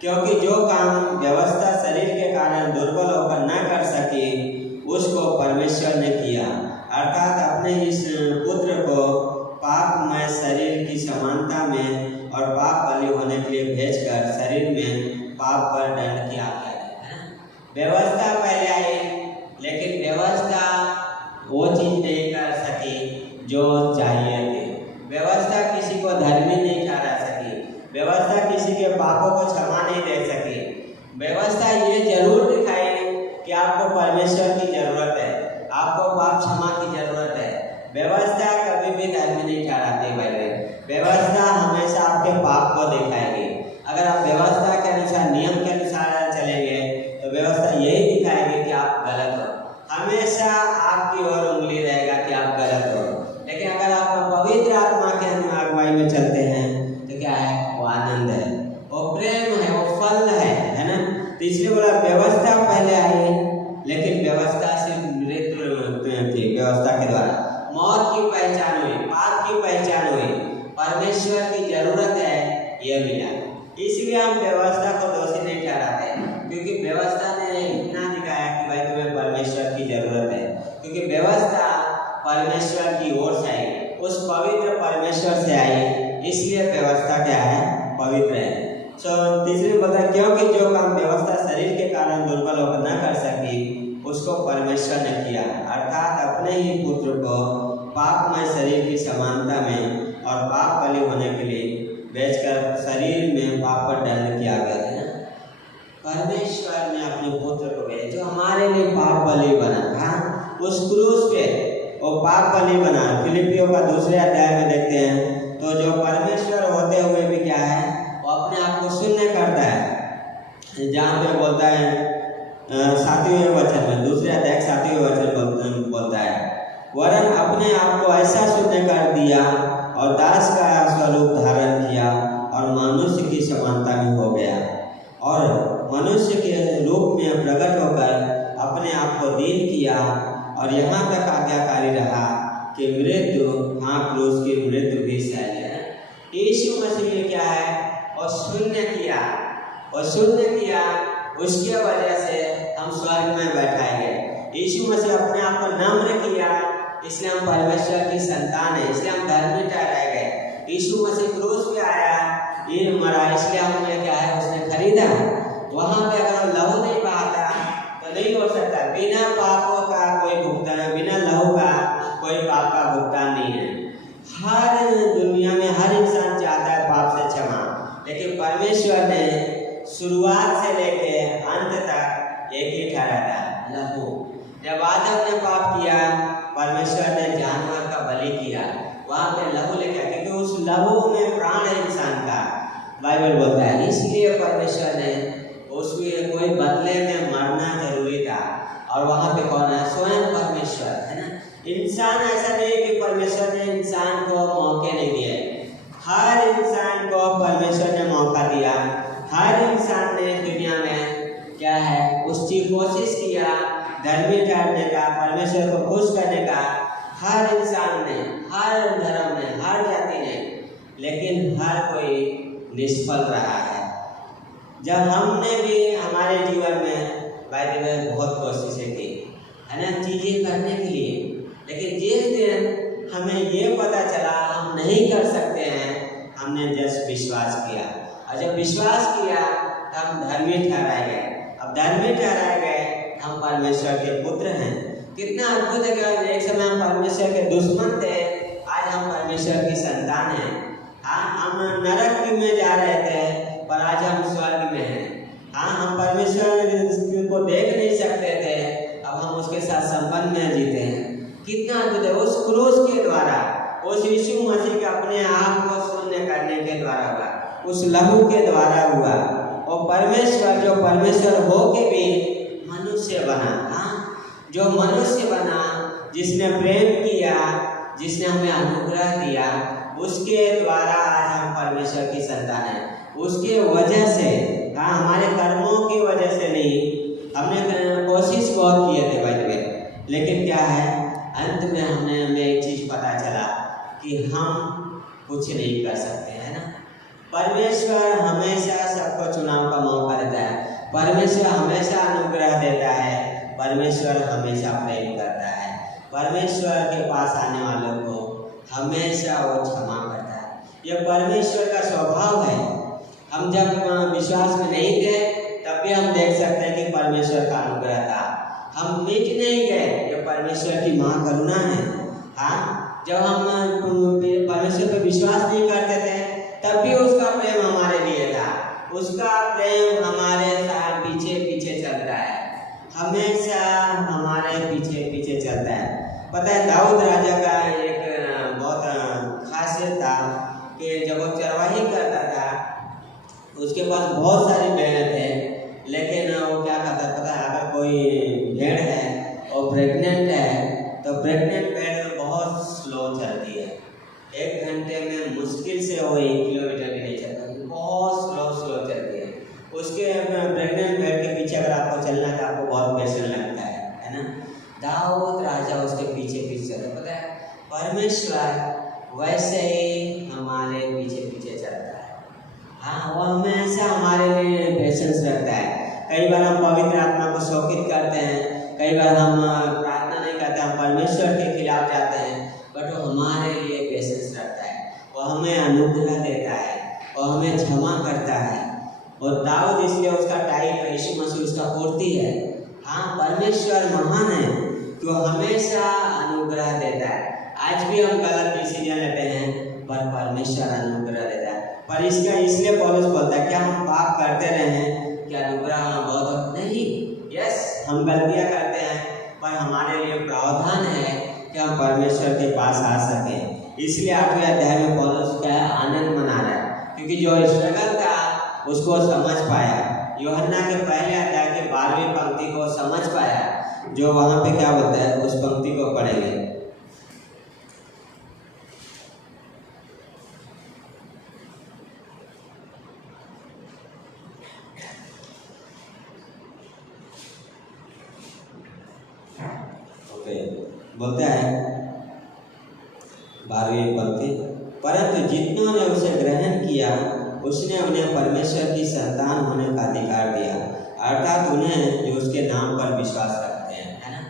क्योंकि जो काम व्यवस्था शरीर के कारण दुर्बल होकर न कर सकी उसको परमेश्वर ने किया, अर्थात अपने इस पुत्र को पापमय शरीर की समानता में और पाप बलि होने के लिए भेजकर शरीर में पाप पर दंड की आज्ञा दी। व्यवस्था पहले आई, लेकिन व्यवस्था वो चीज नहीं कर सकी जो चाहिए थी। व्यवस्था किसी को धर्मी नहीं ठहरा सकी, व्यवस्था किसी के पापों को क्षमा नहीं दे सकी। व्यवस्था ये जरूर दिखाई कि आपको परमेश्वर की जरूरत है, आपको पाप क्षमा की जरूरत है। व्यवस्था कभी भी धर्मी नहीं ठहराती भाई। व्यवस्था हमेशा आपके पाप को दिखाएगी। अगर आप व्यवस्था के अनुसार नियम के अनुसार चलेंगे तो व्यवस्था यही दिखाएगी कि आप गलत हो। हमेशा आपकी ओर उंगली रहेगी की पहचान हुई, परमेश्वर की जरूरत है ये मिला। इसलिए हम व्यवस्था को दोषी नहीं ठहराते, क्योंकि व्यवस्था ने इतना दिखाया कि भाई तुम्हें परमेश्वर की जरूरत है, क्योंकि व्यवस्था परमेश्वर की ओर से आई, उस पवित्र परमेश्वर से आई, इसलिए व्यवस्था क्या है, पवित्र है। तीसरी बता, क्योंकि जो काम व्यवस्था शरीर के कारण दुर्बल होकर न कर सकी उसको परमेश्वर ने किया, अर्थात अपने ही पुत्र को पापमय शरीर की समानता में और पाप बलि होने के लिए बेचकर शरीर में पाप पर दंड किया गया है। परमेश्वर ने अपने पुत्र को भेजा जो हमारे लिए पाप बलि बना। हाँ, उस क्रूस पे वो पाप बलि बना। फिलिपियों का 2 अध्याय में देखते हैं तो जो परमेश्वर होते हुए भी क्या है, वो अपने आप को शून्य करता है। जहाँ पे बोलता है 7वें वचन में, 2 अध्याय 7वें वचन बोलता है, वरन अपने आप को ऐसा शून्य कर दिया और दास का स्वरूप धारण किया और मनुष्य की समानता में हो गया और मनुष्य के रूप में प्रकट होकर अपने आप को दीन किया और यहाँ तक आज्ञाकारी रहा कि मृत्यु, हाँ, क्रूस की मृत्यु भी सह लिया। यीशु मसीह ने क्या है, और शून्य किया, और शून्य किया, उसके वजह से हम स्वर्ग में बैठाए गए। यीशु मसीह अपने आप को नम्र किया, इसलिए हम परमेश्वर की संतान है, इसलिए हम धर्मी ठहराए गए। यीशु मसीह क्रूस पे आया, ये मरा, इसलिए हमें क्या है, उसने खरीदा। वहाँ पे अगर लहू नहीं बहाता तो नहीं हो सकता। बिना पापों का कोई भुगतान, बिना लहू का कोई पाप का भुगतान नहीं है। हर दुनिया में हर इंसान चाहता है पाप से क्षमा, लेकिन परमेश्वर ने शुरुआत से लेके अंत तक एक ही ठहरा था, लहू। जब आदम ने पाप किया, परमेश्वर ने जानवर का बलि किया, वहाँ पे लहू लेकर, क्योंकि उस लहू में प्राण है इंसान का, बाइबल बोलता है। इसलिए परमेश्वर ने उसमें कोई बदले में मरना जरूरी था, और वहाँ पे कौन है, स्वयं परमेश्वर है ना। इंसान ऐसा नहीं है कि परमेश्वर ने इंसान को मौके नहीं दिए, हर इंसान को परमेश्वर ने मौका दिया। हर इंसान ने दुनिया में क्या है, उसकी कोशिश किया धर्मी ठहरने का, परमेश्वर को खुश करने का। हर इंसान ने, हर धर्म ने, हर जाति ने, लेकिन हर कोई निष्फल रहा है। जब हमने भी हमारे जीवन में बहुत कोशिशें की है ना, चीज़ें करने के लिए, लेकिन जिस दिन हमें ये पता चला हम नहीं कर सकते हैं, हमने जस्ट विश्वास किया, और जब विश्वास किया तो हम धर्मी ठहराए गए। अब धर्मी ठहराए गए, हम परमेश्वर के पुत्र हैं। कितना अद्भुत है कि एक समय हम परमेश्वर के दुश्मन थे, आज हम परमेश्वर की संतान हैं। हाँ, हम नरक में जा रहे थे, पर आज हम स्वर्ग में हैं। हाँ, हम परमेश्वर को देख नहीं सकते थे, अब हम उसके साथ संबंध में जीते हैं। कितना अद्भुत है, उस क्रूस के द्वारा, उस यीशु मसीह के अपने आप को शून्य करने के द्वारा हुआ, उस लहू के द्वारा हुआ। और परमेश्वर जो परमेश्वर हो के भी मनुष्य बना। हाँ, जो मनुष्य बना, जिसने प्रेम किया, जिसने हमें अनुग्रह दिया, उसके द्वारा आज हम परमेश्वर की संतान हैं। उसके वजह से, हाँ, हमारे कर्मों की वजह से नहीं, हमने कोशिश बहुत किए थे भाई, लेकिन क्या है, अंत में हमें एक चीज पता चला कि हम कुछ नहीं कर सकते, है ना। परमेश्वर हमेशा सबको चुनाव का मौका देता है, परमेश्वर हमेशा अनुग्रह देता है, परमेश्वर हमेशा प्रेम करता है, परमेश्वर के पास आने वालों को हमेशा वो क्षमा करता है। यह परमेश्वर का स्वभाव है। हम जब विश्वास में नहीं थे, तब भी हम देख सकते हैं कि परमेश्वर का अनुग्रह था। हम मिट नहीं गए, ये परमेश्वर की महाकरुणा है। हाँ, जब हम परमेश्वर पर विश्वास नहीं करते थे, तब भी उसका प्रेम हमारे लिए था। उसका प्रेम हमारे साथ पीछे पीछे चलता है, हमेशा हमारे पीछे पीछे चलता है। पता है, दाऊद राजा का एक बहुत खासियत था कि जब वो चरवाही करता था, उसके पास बहुत सारी भेड़ थे, लेकिन वो क्या करता, पता है, अगर कोई भेड़ है और प्रेग्नेंट है, तो प्रेग्नेंट भेड़ बहुत स्लो चलती है। 1 घंटे में मुश्किल से वो 1 किलोमीटर भी नहीं चलती, बहुत स्लो चलती है। उसके प्रेग्नेंट भेड़ के पीछे अगर आपको चलना है तो आपको बहुत पैसे लगता है ना। दाऊद राजा उसके पीछे पीछे चला। पता है, परमेश्वर वैसे ही हमारे पीछे पीछे चलता है। हाँ, वो हमेशा हमारे लिए पेशेंस रखता है। कई बार हम पवित्र आत्मा को शोकित करते हैं, कई बार हम प्रार्थना नहीं करते, हम परमेश्वर के खिलाफ जाते हैं, बट वो हमारे लिए पेशेंस रखता है, वो हमें अनुग्रह देता है, वो हमें क्षमा करता है। और दाऊद इसलिए उसका टाइप यीशु मसीह उसका पूर्ति है। हाँ, परमेश्वर महान है कि वो हमेशा अनुग्रह देता है। आज भी हम गलत डिसीजन लेते हैं, पर परमेश्वर अनुग्रह देता है। पर इसका इसलिए पौलुस बोलता है, क्या हम पाप करते रहे क्या अनुग्रह बहुत नहीं? यस, हम गलतियां करते हैं, पर हमारे लिए प्रावधान है कि हम परमेश्वर के पास आ सकें। इसलिए 8वें अध्याय में पौलुस का आनंद मना रहा है, क्योंकि जो स्ट्रगल था उसको समझ पाया। यूहन्ना के पहले अध्याय के 12वीं पंक्ति को समझ पाया, जो वहां पे क्या बोलता है, उस पंक्ति को पढ़ेंगे। बोलता है 12वीं पंक्ति, परंतु जितनों ने उसे ग्रहण किया उसने उन्हें परमेश्वर की संतान होने का अधिकार दिया, अर्थात उन्हें जो उसके नाम पर विश्वास रखते हैं, है ना।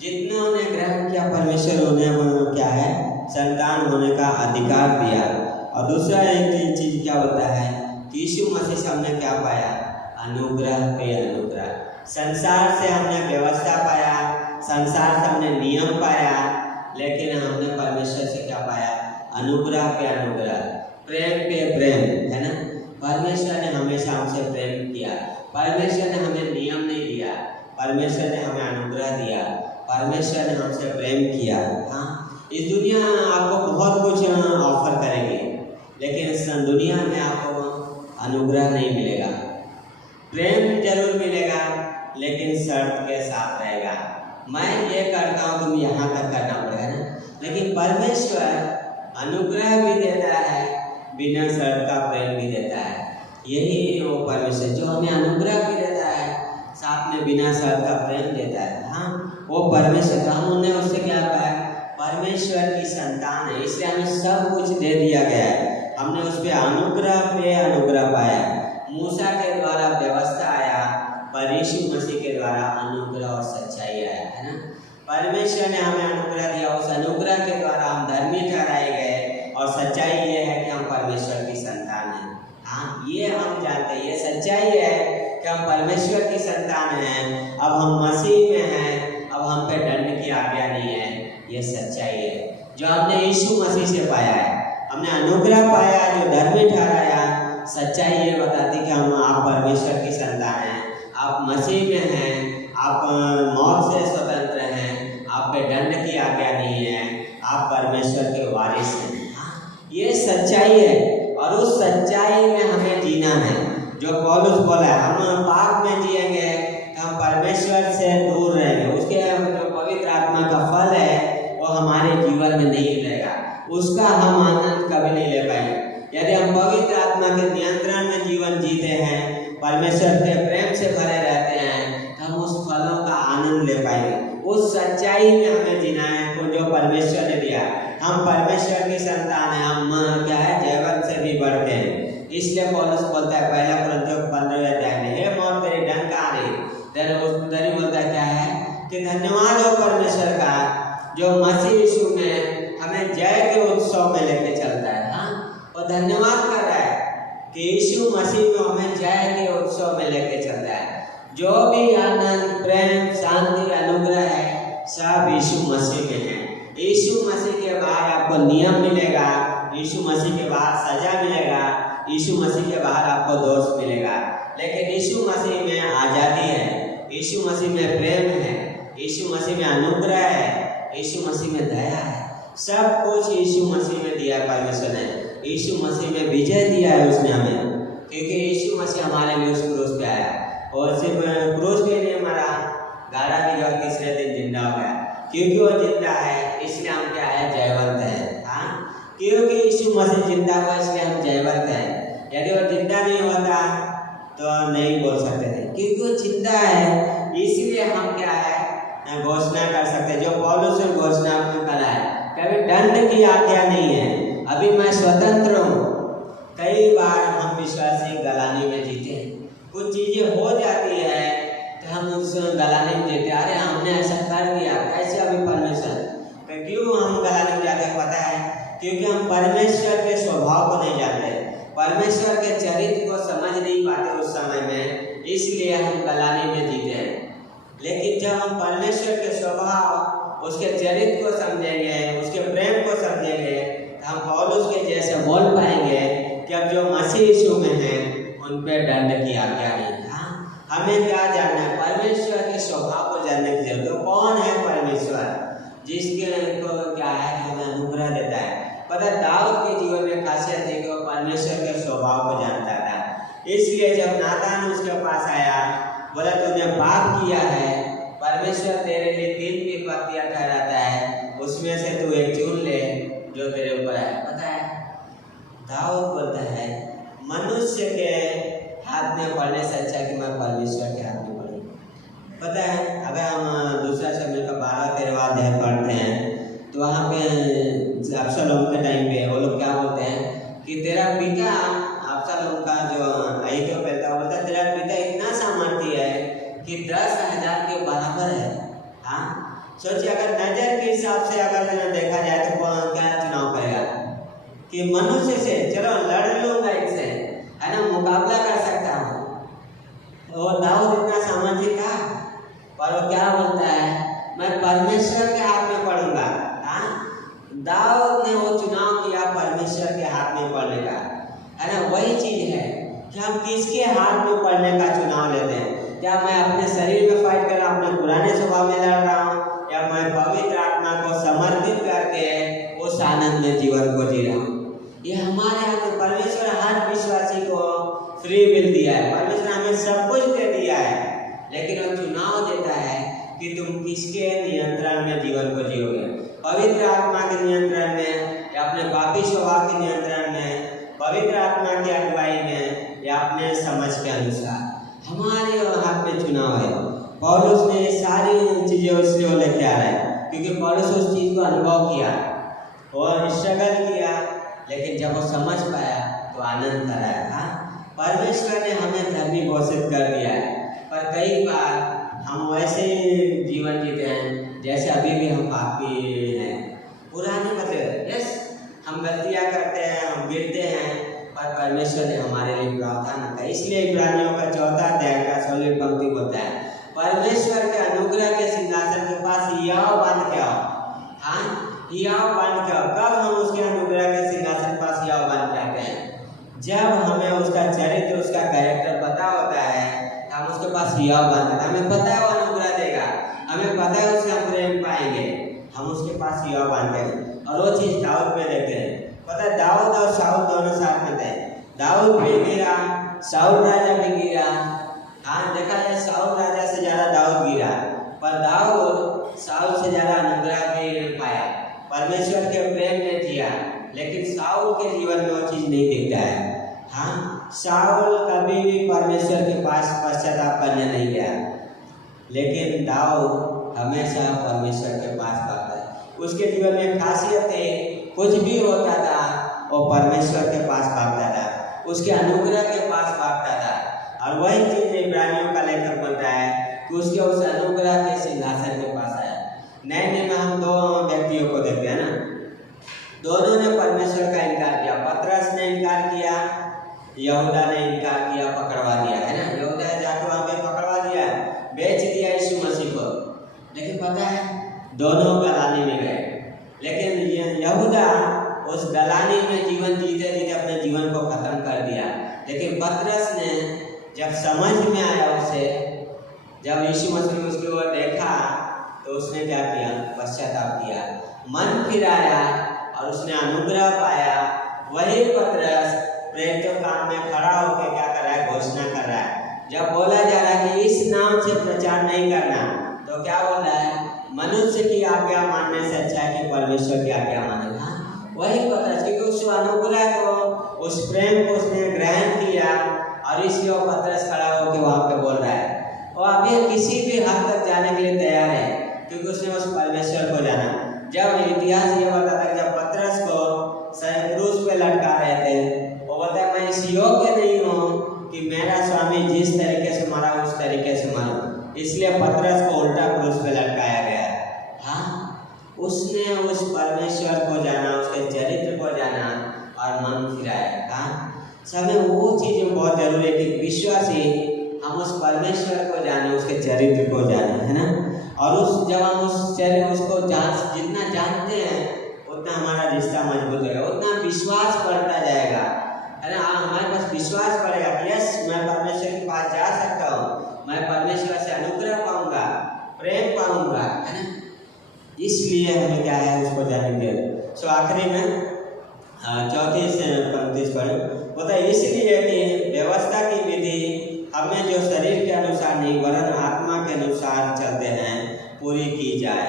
जितनों ने ग्रहण किया परमेश्वर उन्हें क्या है, संतान होने का अधिकार दिया। और दूसरा एक चीज क्या होता है कि यीशु मसीह से हमने क्या पाया, अनुग्रह पे अनुग्रह। संसार से हमने व्यवस्था पाया, संसार से हमने नियम पाया, लेकिन हमने परमेश्वर से क्या पाया, अनुग्रह पे अनुग्रह, प्रेम पे प्रेम, है ना। परमेश्वर ने हमेशा हमसे प्रेम किया, परमेश्वर ने हमें नियम नहीं दिया, परमेश्वर ने हमें अनुग्रह दिया, परमेश्वर ने हमसे प्रेम किया। हाँ, इस दुनिया आपको बहुत कुछ ऑफर करेगी, लेकिन इस दुनिया में आपको अनुग्रह नहीं मिलेगा। प्रेम जरूर मिलेगा, लेकिन शर्त के साथ रहेगा। मैं ये करता हूँ, तुम यहाँ तक करना पड़ेगा ना। लेकिन परमेश्वर अनुग्रह भी देता है, बिना शर्त का प्रेम भी देता है। यही वो परमेश्वर जो हमें अनुग्रह भी देता है, साथ में बिना शर्त का प्रेम देता है। हाँ, वो परमेश्वर, तो हमने उससे क्या पाया, परमेश्वर की संतान है, इसलिए हमें सब कुछ दे दिया गया है। हमने उस पर अनुग्रह पे अनुग्रह पाया। मूसा के द्वारा व्यवस्था आया, पर यीशु मसीह के द्वारा अनुग्रह और सच्चाई आया, है ना। परमेश्वर ने हमें अनुग्रह दिया, उस अनुग्रह के द्वारा हम धर्मी ठहराए गए, और सच्चाई ये है कि हम परमेश्वर की संतान हैं। हाँ, ये हम जानते हैं, ये सच्चाई है कि हम परमेश्वर की संतान हैं। अब हम मसीह में हैं, अब हम पे दंड की आज्ञा नहीं है। ये सच्चाई है जो हमने यीशु मसीह से पाया है। हमने अनुग्रह पाया जो धर्मी ठहराया। सच्चाई ये बताती कि आप परमेश्वर की संतान हैं, आप मसीह में हैं, आप मौत से स्वतंत्र हैं, आप पे दंड की आज्ञा नहीं है, आप परमेश्वर के वारिस हैं। हाँ, ये सच्चाई है, और उस सच्चाई में हमें जीना है। जो पौलुस बोला है, हम पाप में जिएंगे तो हम परमेश्वर से दूर रहेंगे, उसके जो पवित्र आत्मा का फल है वो हमारे जीवन में नहीं मिलेगा, उसका हम आनंद कभी नहीं ले पाएंगे। यदि हम पवित्र आत्मा के नियंत्रण में जीवन जीते हैं, परमेश्वर के प्रेम से भरे रहते हैं, तो हम उस फलों का आनंद ले पाएंगे। उस सच्चाई में हमें जीना है जो परमेश्वर ने दिया। हम परमेश्वर की संतान हैं, हम क्या है, जयवंत से भी बढ़ते हैं। इसलिए पौलुस बोलता है 1 कुरिन्थियों 15वें अध्याय में, हे मौत तेरी डंक कहाँ रही? उधर बोलता क्या है कि धन्यवाद हो परमेश्वर का जो मसीह यीशु में हमें जय के उत्सव में लेके चलता है। हाँ, और धन्यवाद कर रहा है कि यीशु मसीह में हमें जय के उत्सव में लेके चलता है। जो भी आनंद, प्रेम, शांति, अनुग्रह है, सब यीशु मसीह में है। यीशु मसीह के बाहर आपको नियम मिलेगा, यीशु मसीह के बाहर सजा मिलेगा, यीशु मसीह के बाहर आपको दोष मिलेगा। लेकिन यीशु मसीह में आज़ादी है, यीशु मसीह में प्रेम है, यीशु मसीह में अनुग्रह है, यीशु मसीह में दया है। सब कुछ यीशु मसीह में दिया है परमेश्वर ने। यीशु मसीह में विजय दिया है उसने हमें, क्योंकि यीशु मसीह हमारे लिए उस क्रूस पे आया, और सिर्फ क्रूस पे नहीं मरा, गाड़ा भी जो तीसरे दिन जिंदा हो गया। क्योंकि वो जिंदा है इसलिए हम क्या है, जयवंत हैं। हाँ, क्योंकि यीशु मसीह जिंदा हुआ इसलिए हम जयवंत हैं। यदि वो जिंदा नहीं होता तो नहीं बोल सकते थे, क्योंकि वो जिंदा है इसलिए हम क्या है, घोषणा कर सकते हैं। जो पौलुस ने घोषणा करा है, क्या अभी दंड की आज्ञा नहीं है, अभी मैं स्वतंत्र हूँ। कई बार हम विश्वासी गलानी में जीते हैं, कुछ चीजें हो जाती है तो हम उस गलानी में जीते, अरे हमने ऐसा कर दिया, कैसे अभी परमेश्वर, क्यों हम गलानी में जाते हैं पता है? क्योंकि हम परमेश्वर के स्वभाव को नहीं जानते, परमेश्वर के चरित्र को समझ नहीं पाते उस समय में, इसलिए हम गलानी में जीते हैं। लेकिन जब हम परमेश्वर के स्वभाव, उसके चरित्र को समझेंगे, उसके प्रेम को समझेंगे, तो हम पौलुस के जैसे बोल पाएंगे कि अब जो मसीह यीशु में हैं उन पे दंड की आज्ञा नहीं। हाँ, हमें क्या जानना है? परमेश्वर के स्वभाव को जानने की जरूरत है। कौन है परमेश्वर? जिसके को क्या है कि हमें अनुग्रह देता है। पता दाऊद के जीवन में खासियत है कि वो परमेश्वर के स्वभाव को जानता था, इसलिए जब नातान उसके पास आया, बोला तूने पाप किया है, परमेश्वर तेरे लिए 3 विपत्तियां ठहराता है, उसमें से तू एक चुन ले जो तेरे ऊपर है। पता है दाऊद बोलता है मनुष्य के हाथ में पड़ने से अच्छा कि मैं परमेश्वर के हाथ में पड़ूं। पता है अगर हम दूसरा शमूएल का 12-13 अध्याय पढ़ते हैं तो वहाँ पे अब्शालोम के टाइम पे वो लोग क्या बोलते हैं कि तेरा पिता, अब्शालोम का जो अहीतोपेल था, बोलता तेरा पिता इतना सामर्थी है कि 10,000 के बराबर है। हाँ सोचिए, अगर नजर के हिसाब से अगर देखा जाए तो क्या चुनाव करेगा कि मनुष्य से चलो लड़ लूंगा, इससे है ना, मुकाबला कर सकता हूँ। और दाऊद इतना सामर्थी था, पर वो क्या बोलता है मैं परमेश्वर के हाथ में पड़ूंगा। हाँ, दाऊद ने वो चुनाव किया परमेश्वर के हाथ में पड़ने का, है ना। वही चीज है कि हम किसके हाथ में पड़ने का चुनाव लेते हैं। क्या मैं अपने शरीर में फाइट कर रहा हूँ, अपने पुराने स्वभाव में लड़ रहा हूँ, या मैं पवित्र आत्मा को समर्पित करके उस आनंद में जीवन को जी रहा हूँ। ये हमारे हाथ में, परमेश्वर हर विश्वासी को फ्री विल दिया है, परमेश्वर हमें सब कुछ दे दिया है, लेकिन वो चुनाव देता है कि तुम किसके नियंत्रण में जीवन को जियोगे, पवित्र आत्मा के नियंत्रण में या अपने पापी स्वभाव के नियंत्रण में, पवित्र आत्मा की अगुवाई में या अपने समझ के अनुसार। हमारे हाथ में चुनाव है। पौलुस ने सारी चीजें उससे लेके आ रहा है क्योंकि पौलुस उस चीज को अनुभव किया और स्ट्रगल किया, लेकिन जब वो समझ पाया तो आनंद कराया। हाँ, परमेश्वर ने हमें धर्मी घोषित कर दिया है, पर कई बार हम वैसे जीवन जीते हैं जैसे अभी भी हम पापी हैं, पुराने बचे। यस, हम गलतियां करते हैं, हम गिरते हैं, पर परमेश्वर ने हमारे लिए प्रावधान रखा। इसलिए इब्रानियों का 4 अध्याय का 16वीं पंक्ति बोलता है परमेश्वर के अनुग्रह के सिंहासन के पास हियाव बांध के आओ। हाँ, हियाव बांध के आओ। कब हम उसके अनुग्रह के सिंहासन के पास हियाव बांध के आते हैं? जब हमें उसका चरित्र, उसका कैरेक्टर पता होता है, हम उसके पास हियाव बांधते हैं। हमें पता है वो अनुग्रह देगा, हमें पता है उससे हम प्रेम पाएंगे, हम उसके पास हियाव बांधते हैं। और वो चीज दाऊद में देखते हैं। पता है दाऊद और शाऊल दोनों साथ में थे। दाऊद भी गिरा, शाऊल राजा भी गिरा। हाँ, देखा जाए शाऊल राजा से ज्यादा दाऊद गिरा, पर दाऊद शाऊल से ज्यादा अनुग्रह भी पाया, परमेश्वर के प्रेम में जिया। लेकिन शाऊल के जीवन में वो चीज नहीं दिखता है। हाँ, शाऊल कभी भी परमेश्वर के पास पश्चाताप करने नहीं गया, लेकिन दाऊद हमेशा परमेश्वर के पास भागता है। उसके जीवन में खासियत है, कुछ भी होता था वो परमेश्वर के पास भागता था, उसके अनुग्रह के पास भागता था। और वही चीज इब्रानियों का लेखक बोलता है कि उसके उस अनुग्रह के सिंहासन के पास आया। नए नियम में हम 2 व्यक्तियों को देखते हैं ना, दोनों ने परमेश्वर का इनकार किया। पतरस ने इनकार किया, यहूदा ने इनकार किया, पकड़वा दिया, है ना। यहूदा जाके वहां पे पकड़वा दिया, बेच दिया यीशु मसीह को। लेकिन पता है दोनों गलानी में गए, लेकिन यहूदा उस गलानी में जीवन जीते जीते अपने जीवन को खत्म कर दिया। लेकिन पतरस ने जब समझ में आया, उसे जब यीशु मसीह ने उसकी ओर देखा तो उसने क्या किया? पश्चाताप किया, मन फिराया और उसने अनुग्रह पाया। वही पतरस प्रेरितों काम में खड़ा होकर क्या कर रहा है? घोषणा कर रहा है। जब बोला जा रहा है कि इस नाम से प्रचार नहीं करना, तो क्या बोल रहा है? मनुष्य की आज्ञा मानने से अच्छा है कि परमेश्वर की आज्ञा माने। हाँ, वही पतरस, क्योंकि उस अनुग्रह को, उस प्रेम को उसने ग्रहण किया और इसलिए वो पतरस खड़ा होकर वहां पे बोल रहा है। और अभी किसी भी हद तक जाने के लिए तैयार है, क्योंकि उसने उस परमेश्वर को जाना। जब इतिहास ये बताता हमें वो चीज़ बहुत जरूरी है कि विश्वासी हम उस परमेश्वर को जाने, उसके चरित्र को जाने, है ना। और जब हम उसको जितना जानते हैं उतना हमारा रिश्ता मजबूत होगा, उतना विश्वास बढ़ता जाएगा, है ना। हमारे पास विश्वास बढ़ेगा कि यस, मैं परमेश्वर के पास जा सकता हूँ, मैं परमेश्वर से अनुग्रह पाऊंगा, प्रेम पाऊंगा, है ना। इसलिए हमें क्या है, उसको जाने के। सो आखिरी में 34 से 35 पढ़े, होता है इसलिए कि व्यवस्था की विधि हमें जो शरीर के अनुसार नहीं वरन आत्मा के अनुसार चलते हैं पूरी की जाए,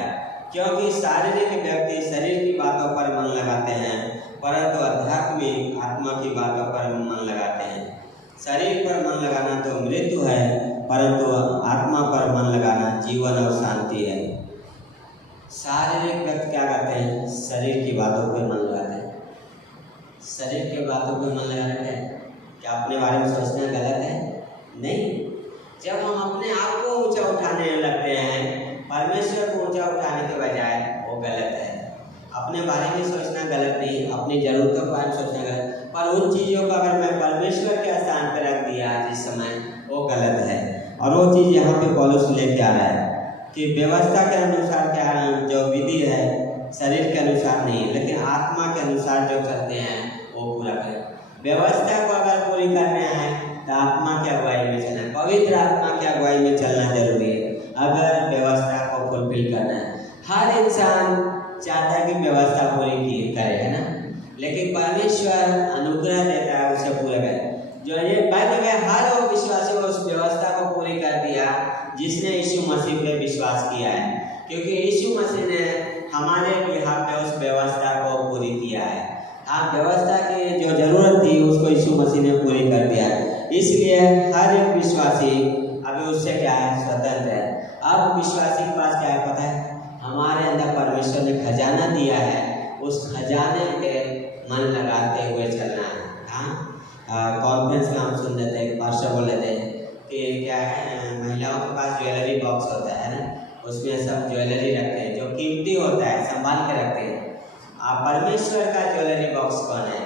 क्योंकि शारीरिक व्यक्ति शरीर की बातों पर मन लगाते हैं परंतु आध्यात्मिक आत्मा की बातों पर मन लगाते हैं। शरीर पर मन लगाना तो मृत्यु है, परंतु आत्मा पर मन लगाना जीवन और शांति है। शारीरिक व्यक्ति क्या करते हैं, शरीर की बातों पर मन लगाते हैं। शरीर के बातों पर मन लगाते हैं, क्या अपने बारे में सोचना गलत है? नहीं। जब हम अपने आप को ऊंचा उठाने लगते हैं, परमेश्वर को ऊंचा उठाने के बजाय, वो गलत है। अपने बारे में सोचना गलत नहीं, अपनी जरूरतों के बारे में सोचना गलत, पर उन चीज़ों को अगर मैं परमेश्वर के स्थान पर रख दिया जिस समय, वो गलत है। और वो चीज़ यहाँ पे पौलुस लेके आ रहा है कि व्यवस्था के अनुसार क्या जो विधि है शरीर के अनुसार नहीं, लेकिन आत्मा के अनुसार जो करते हैं वो पूरा करें। व्यवस्था को अगर पूरी करने हैं तो आत्मा की अगुवाई में चलना, पवित्र आत्मा की अगुवाई में चलना जरूरी है अगर व्यवस्था को फुलफिल करना है। हर इंसान चाहता है कि व्यवस्था पूरी करे, है ना, लेकिन परमेश्वर अनुग्रह देता है उसे पूरा करे। जो ये बात है, हर वो विश्वासी को उस व्यवस्था को पूरी कर दिया जिसने यीशु मसीह पे विश्वास किया है, क्योंकि यीशु मसीह ने हमारे बिहार पे उस व्यवस्था को पूरी किया है। हाँ, व्यवस्था की जो जरूरत थी उसको यीशु मसीह ने पूरी कर दिया, इसलिए हर एक विश्वासी अभी उससे क्या है, स्वतंत्र है। अब विश्वासी के पास क्या है पता है, हमारे अंदर परमेश्वर ने खजाना दिया है, उस खजाने पे मन लगाते हुए चलना है। हाँ, कॉन्फ्रेंस में हम सुन रहे थे, पास्टर बोल रहे थे कि क्या है, महिलाओं के पास ज्वेलरी बॉक्स होता है ना, उसमें सब ज्वेलरी रखते हैं, जो कीमती होता है संभाल के रखते हैं। परमेश्वर का ज्वेलरी बॉक्स कौन है?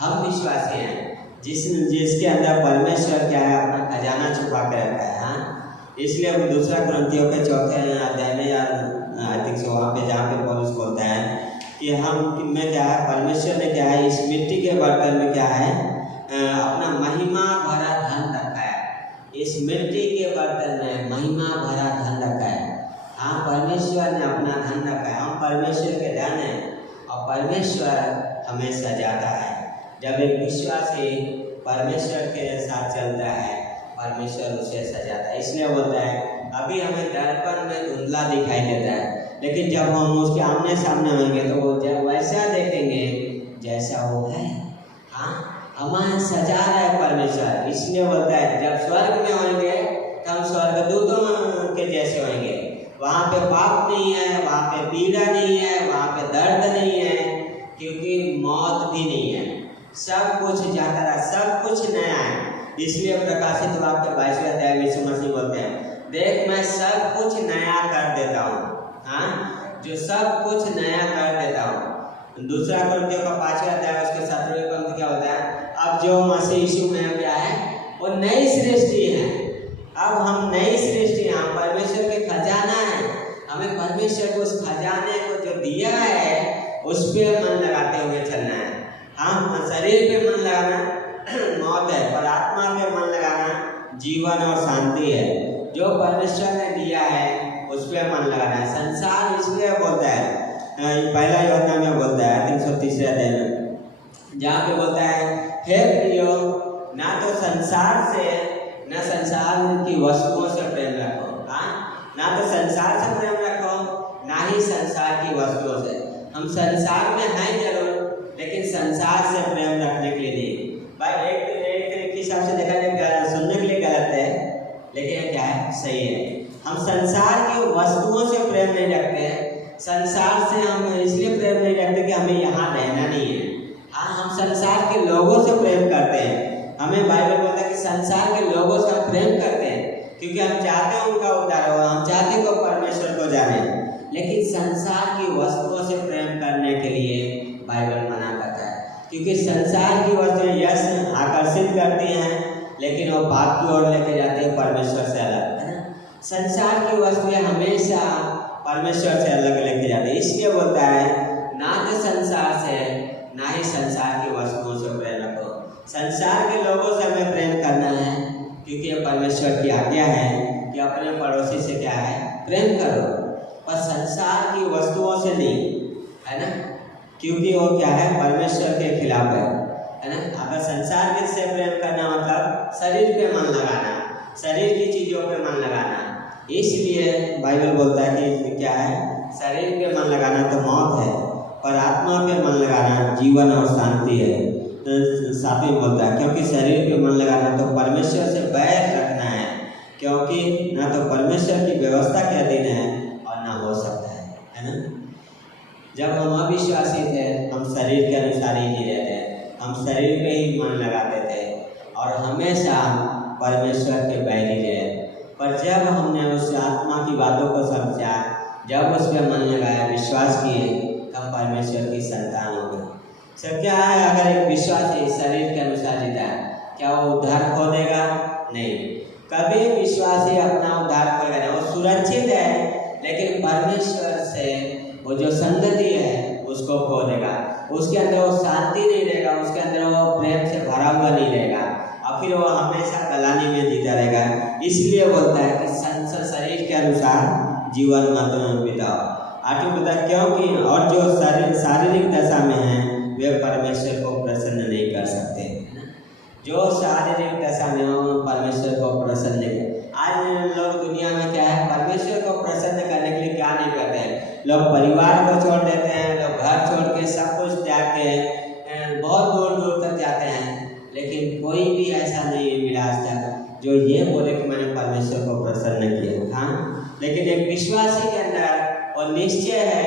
हम विश्वासी हैं, जिसके अंदर परमेश्वर क्या है, अपना खजाना छुपा के रखा है। हाँ, इसलिए दूसरा कुरिन्थियों के 4 अध्याय में या आई थिंक वहाँ पे जहाँ पे पौलुस बोलता है कि हम में क्या है, परमेश्वर ने क्या है, इस मिट्टी के बर्तन में क्या है, अपना महिमा भरा धन रखा है। इस मिट्टी के बर्तन में महिमा भरा धन रखा है। हाँ, परमेश्वर ने अपना धन रखा है, हम परमेश्वर के धन हैं और परमेश्वर हमें सजाता है। जब एक विश्वासी परमेश्वर के साथ चलता है, परमेश्वर उसे सजाता है। इसलिए बोलता है, अभी हमें दर्पण में धुंधला दिखाई देता है, लेकिन जब हम उसके आमने सामने होंगे तो वो जब वैसा देखेंगे जैसा वो है। हाँ, हमें सजा रहा है परमेश्वर, इसलिए बोलता है जब स्वर्ग में होंगे तो हम स्वर्गदूतों के जैसे होंगे। वहाँ पे पाप नहीं है, वहाँ पे पीड़ा नहीं है, वहाँ पे दर्द नहीं है, क्योंकि मौत भी नहीं है। सब कुछ जाता रहा, सब कुछ नया है। इसलिए प्रकाशित वाक्य 22वें अध्याय में यीशु मसीह बोलते हैं, देख मैं सब कुछ नया कर देता हूँ। हाँ, जो सब कुछ नया कर देता हूँ। दूसरा कुरिन्थियों का 5वां अध्याय उसके 7वें पंक्ति क्या होता है, अब जो मसीह यीशु में क्या है, वो नई सृष्टि है। अब हम नई सृष्टि हैं, हम परमेश्वर के खजाना है। हमें परमेश्वर को उस खजाने को जो दिया है उस पर मन लगाते हुए चलना है। हाँ, शरीर पे मन लगाना मौत है, पर आत्मा पे मन लगाना जीवन और शांति है। जो परमेश्वर ने दिया है उस पर मन लगाना है। संसार इसलिए बोलता है, पहला यूहन्ना में बोलता है 330 अध्याय में, जहाँ पे बोलता है, हे प्रियो, ना तो संसार से न संसार की वस्तुओं से प्रेम रखो। हाँ, ना तो संसार से प्रेम रखो, ना ही संसार की वस्तुओं से। हम संसार में हैं जरूर, लेकिन संसार से प्रेम रखने के लिए नहीं। भाई एक हिसाब से देखा जाए सुनने के लिए गलत है, लेकिन क्या है, सही है। हम संसार की वस्तुओं से प्रेम नहीं रखते हैं। संसार से हम इसलिए प्रेम नहीं रखते कि हमें यहाँ रहना नहीं है। हाँ, हम संसार के लोगों से प्रेम करते हैं। हमें बाइबल बोलता है कि संसार के लोगों से हम प्रेम करते हैं, क्योंकि हम चाहते हैं उनका उद्धार हो, हम चाहते हैं कि परमेश्वर को जाने। लेकिन संसार की वस्तुओं से प्रेम करने के लिए बाइबल मना करता है। क्योंकि संसार की वस्तुएं यश आकर्षित करती हैं, लेकिन वो पाप की ओर लेके जाते हैं, परमेश्वर से अलग, है ना। संसार की वस्तुएं हमेशा परमेश्वर से अलग लेके जाते हैं। इसलिए बोलता है ना तो संसार से ना ही संसार की वस्तुओं से प्रेम रखो। संसार के लोगों से हमें प्रेम करना है, क्योंकि ये परमेश्वर की आज्ञा है कि अपने पड़ोसी से क्या है, प्रेम करो, और संसार की वस्तुओं से नहीं, है ना, क्योंकि वो क्या है, परमेश्वर के खिलाफ है ना। अगर संसार के से प्रेम करना मतलब शरीर पे मन लगाना, शरीर की चीजों पे मन लगाना। इसलिए बाइबल बोलता है कि क्या है, शरीर पे मन लगाना तो मौत है, और आत्मा पे मन लगाना जीवन और शांति है। तो साथ ही बोलता है क्योंकि शरीर पे मन लगाना तो परमेश्वर से बैर रखना है, क्योंकि ना तो परमेश्वर की व्यवस्था के अधीन है और ना हो सकता है ना। जब हम अविश्वासी थे, हम शरीर के अनुसार ही जी रहे थे, हम शरीर पे ही मन लगाते थे और हमेशा परमेश्वर के बैरी रहे। पर जब हमने उस आत्मा की बातों को समझा, जब उस पर मन लगाया, विश्वास किए, हम परमेश्वर की संतान हो गए। सब क्या है, अगर एक विश्वासी शरीर के अनुसार जीता है, क्या वो उद्धार खो देगा? नहीं, कभी विश्वासी अपना उद्धार खोएगा नहीं। वो सुरक्षित है, लेकिन परमेश्वर से वो जो संगति है उसको खो देगा। उसके अंदर वो शांति नहीं रहेगा, उसके अंदर वो प्रेम से भरा हुआ नहीं रहेगा, और फिर वो हमेशा गलानी में जीता रहेगा। इसलिए बोलता है कि संसार शरीर के अनुसार जीवन मत बिताओ। आठवीं बता, क्योंकि और जो शारीरिक दशा में है वे परमेश्वर को प्रसन्न नहीं कर सकते। जो शारीरिक दशा में हो परमेश्वर को प्रसन्न नहीं। आज लोग दुनिया में क्या है, परमेश्वर को प्रसन्न करने के लिए क्या नहीं करते हैं। लोग परिवार को छोड़ देते हैं, लोग घर छोड़ के सब कुछ त्याग के बहुत दूर दूर तक जाते हैं, लेकिन कोई भी ऐसा नहीं मिला आज तक जो ये बोले कि मैंने परमेश्वर को प्रसन्न किया। हाँ, लेकिन एक विश्वासी के अंदर और निश्चय है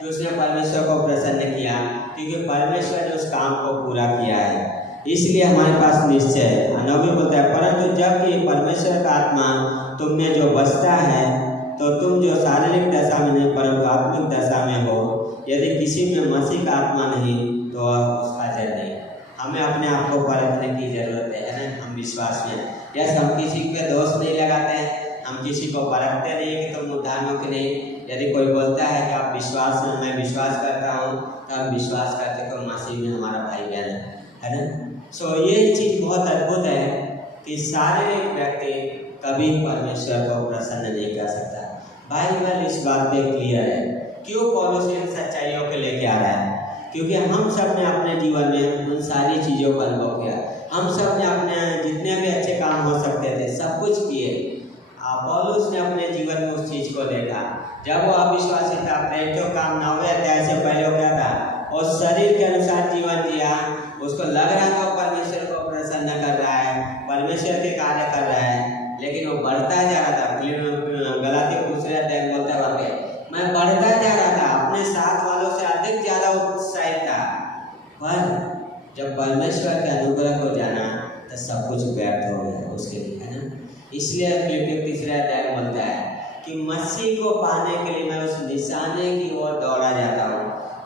कि उसने परमेश्वर को प्रसन्न किया, क्योंकि परमेश्वर ने उस काम को पूरा किया है, इसलिए हमारे पास निश्चय है। नबी बोलता है, परंतु जब कि परमेश्वर का आत्मा तुम में जो बसता है, तो तुम जो शारीरिक दशा में नहीं परंतु आत्मिक दशा में हो। यदि किसी में मसीह का आत्मा नहीं तो उसका जड़ नहीं। हमें अपने आप को परखने की जरूरत है ना। हम विश्वास में, यस, हम किसी पे दोष नहीं लगाते हैं, हम किसी को परखते नहीं कि तुम उद्धार हो कि नहीं। यदि कोई बोलता है कि आप विश्वास में, मैं विश्वास करता हूँ, तो हम विश्वास करते तो मसीह में हमारा भाई बहन है ना। सो ये चीज़ बहुत अद्भुत है कि शारीरिक व्यक्ति कभी परमेश्वर को प्रसन्न नहीं कर सकता। बाइबल इस बात पे क्लियर है। क्यों पौलुस इन सच्चाइयों के लेके आ रहा है? क्योंकि हम सब ने अपने जीवन में उन सारी चीज़ों का अनुभव किया। हम सब ने अपने जितने भी अच्छे काम हो सकते थे सब कुछ किए। पौलुस ने अपने जीवन में उस चीज़ को देखा। जब वो अविश्वासी था, प्रेरितों का 9वें अध्याय से पहले वो क्या था, और शरीर के अनुसार जीवन जिया। उसको लग रहा था परमेश्वर को प्रसन्न कर रहा है, परमेश्वर के कार्य कर रहा है, लेकिन वो बढ़ता जा रहा था। गलाती दूसरे अध्याय में बोलता वहाँ पे, मैं बढ़ता जा रहा था, अपने साथ वालों से अधिक ज़्यादा उत्साहित था, पर जब परमेश्वर के अनुग्रह को जाना तो सब कुछ व्यर्थ हो गया उसके लिए, है ना। इसलिए फिलिप्पियों तीसरे अध्याय में बोलता है कि मसीह को पाने के लिए मैं उस निशाने की ओर दौड़ा जाता हूँ,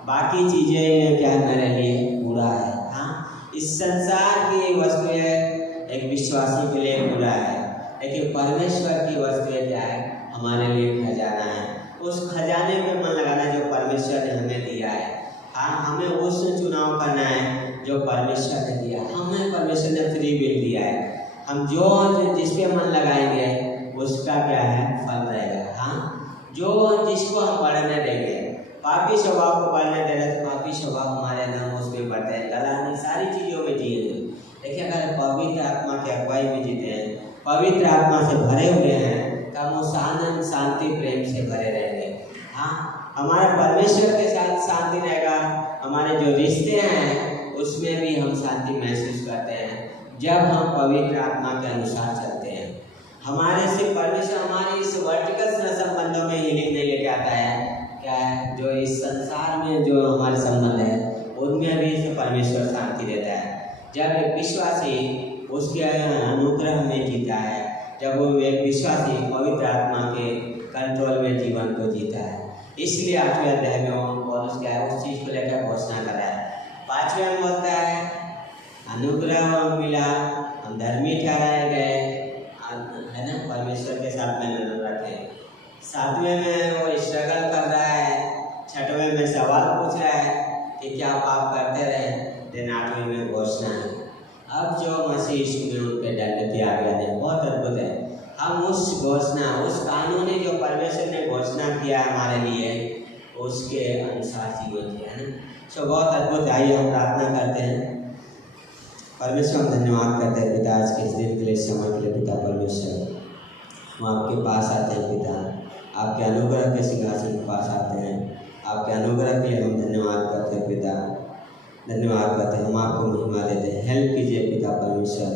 बाकी चीज़ें क्या मेरे लिए बुरा है। हाँ, इस संसार की वस्तुएं एक विश्वासी के लिए बुरा है, लेकिन परमेश्वर की वस्तुएं क्या है, हमारे लिए खजाना है। उस खजाने पे मन लगाना जो परमेश्वर ने हमें दिया है। हाँ, हमें उस चुनाव करना है जो परमेश्वर ने दिया। हमें परमेश्वर ने फ्री विल दिया है। हम जो जिस पे मन लगाएंगे उसका क्या है, फल रहेगा। हाँ, जो जिसको हम बढ़ने देंगे, पापी स्वभाव को बढ़ने दे रहे तो पापी स्वभाव हमारे अंदर उस पर बढ़ते हैं, गलाने सारी चीज़ों में जिए। देखिए, अगर पवित्र आत्मा की अगुवाई में जीते हैं, पवित्र आत्मा से भरे हुए हैं, तो हम उस आनंद, शांति, प्रेम से भरे रहेंगे। हाँ, हमारा परमेश्वर के साथ शांति रहेगा। हमारे जो रिश्ते हैं उसमें भी हम शांति महसूस करते हैं जब हम पवित्र आत्मा के अनुसार चलते हैं। हमारे से परमेश्वर हमारे इस वर्टिकल संबंधों में हीलिंग नहीं लेके आता है, क्या है, जो इस संसार में जो हमारे संबंध है उनमें भी परमेश्वर शांति देता है। जब एक विश्वासी उसके अनुग्रह में जीता है, जब वो एक विश्वासी पवित्र आत्मा के कंट्रोल में जीवन को जीता है। इसलिए 8वें अध्याय में पौलुस क्या है, उस चीज़ को लेकर घोषणा कर रहा है। 5वें में बोलता है किया हमारे लिए उसके अनुसार जीवन जिया है ना। सो बहुत अद्भुत। आइए हम प्रार्थना करते हैं। परमेश्वर हम धन्यवाद करते हैं पिता आज के इस दिन के लिए, समय के लिए पिता परमेश्वर। हम आपके पास आते हैं पिता, आपके अनुग्रह के सिंहासन के पास आते हैं। आपके अनुग्रह के लिए हम धन्यवाद करते हैं पिता, धन्यवाद करते हैं। हम आपको महिमा देते हैं। हेल्प कीजिए पिता परमेश्वर,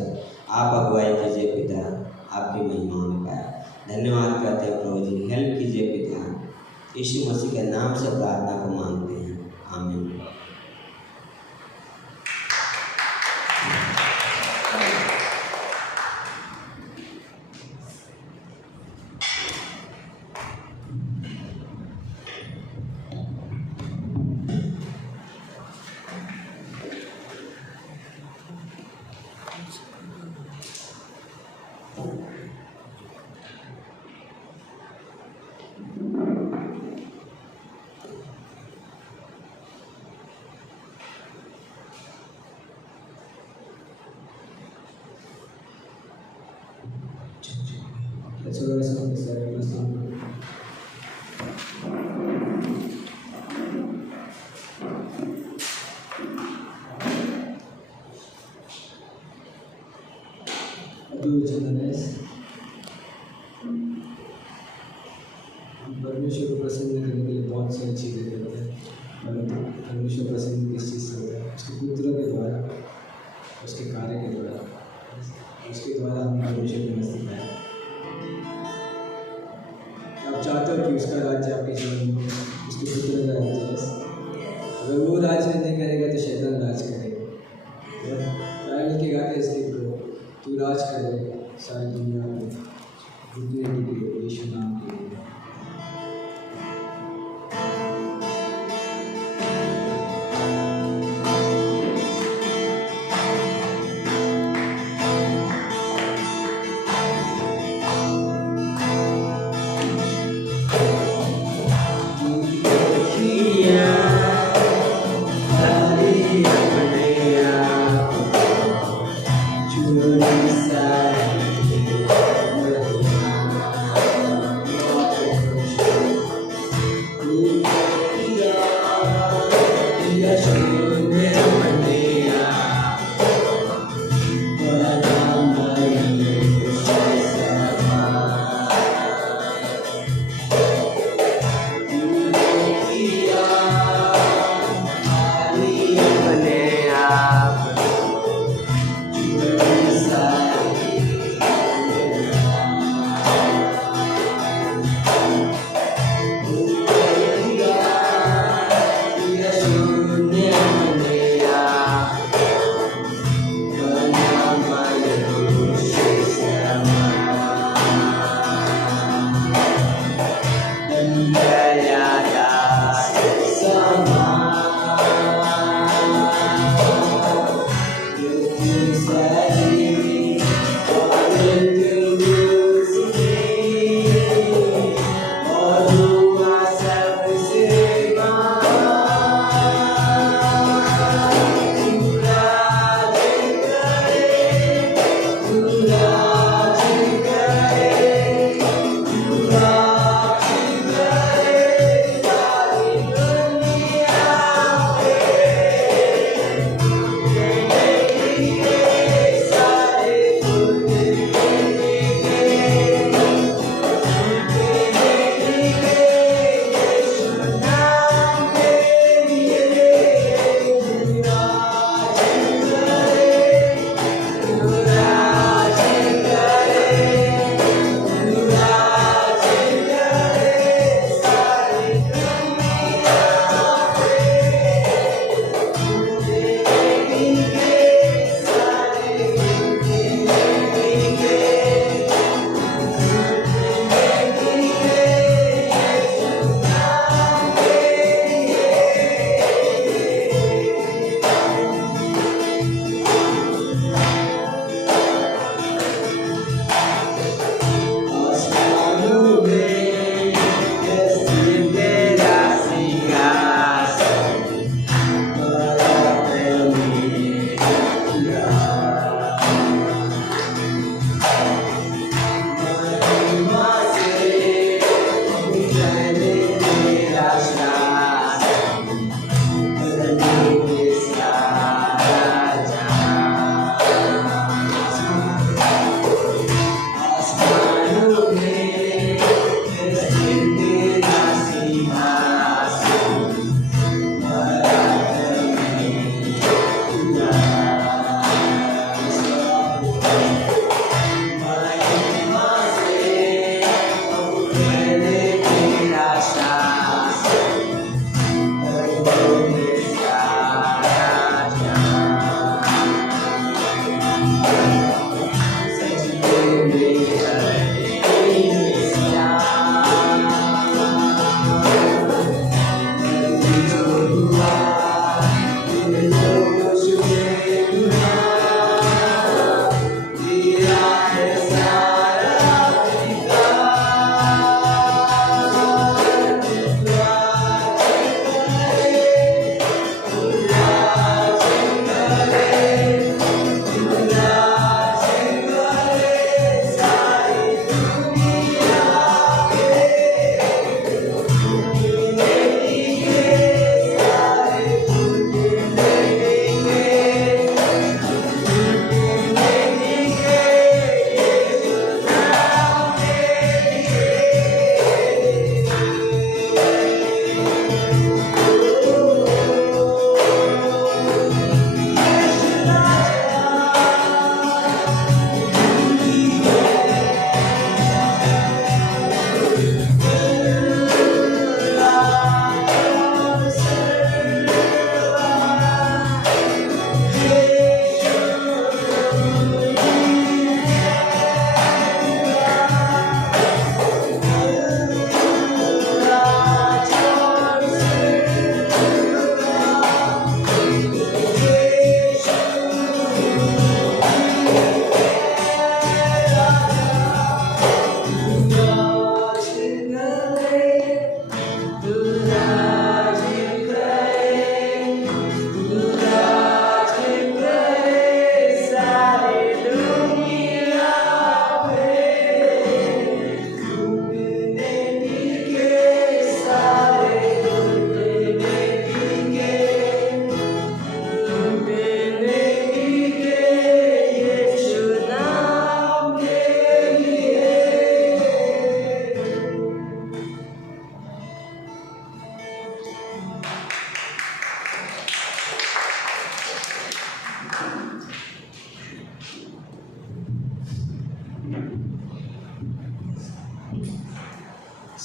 आप अगुवाई कीजिए पिता, आपकी महिमा में पाए। धन्यवाद करते हैं प्रभु जी, हेल्प कीजिए पिता। यीशु मसीह के नाम से प्रार्थना को मांगते हैं, आमीन। Let's organize on this side. Let's do it. परमेश्वर को प्रसन्न करने के लिए बहुत सारी चीज़ें करते हैं, परंतु परमेश्वर प्रसन्न किस चीज़ से होता है? उसके पुत्र के द्वारा, उसके कार्य के द्वारा, उसके द्वारा हम परमेश्वर को नजदीक आए। आप चाहते हो कि उसका राज्य आपके जीवन में, उसके पुत्र का राज्य है। अगर वो राज्य नहीं करेगा तो शैतान राज करेगा। सारे मिलके गाते इसके तू राज करे सारी दुनिया में, जितने के लिए यीशु नाम के लिए। Inside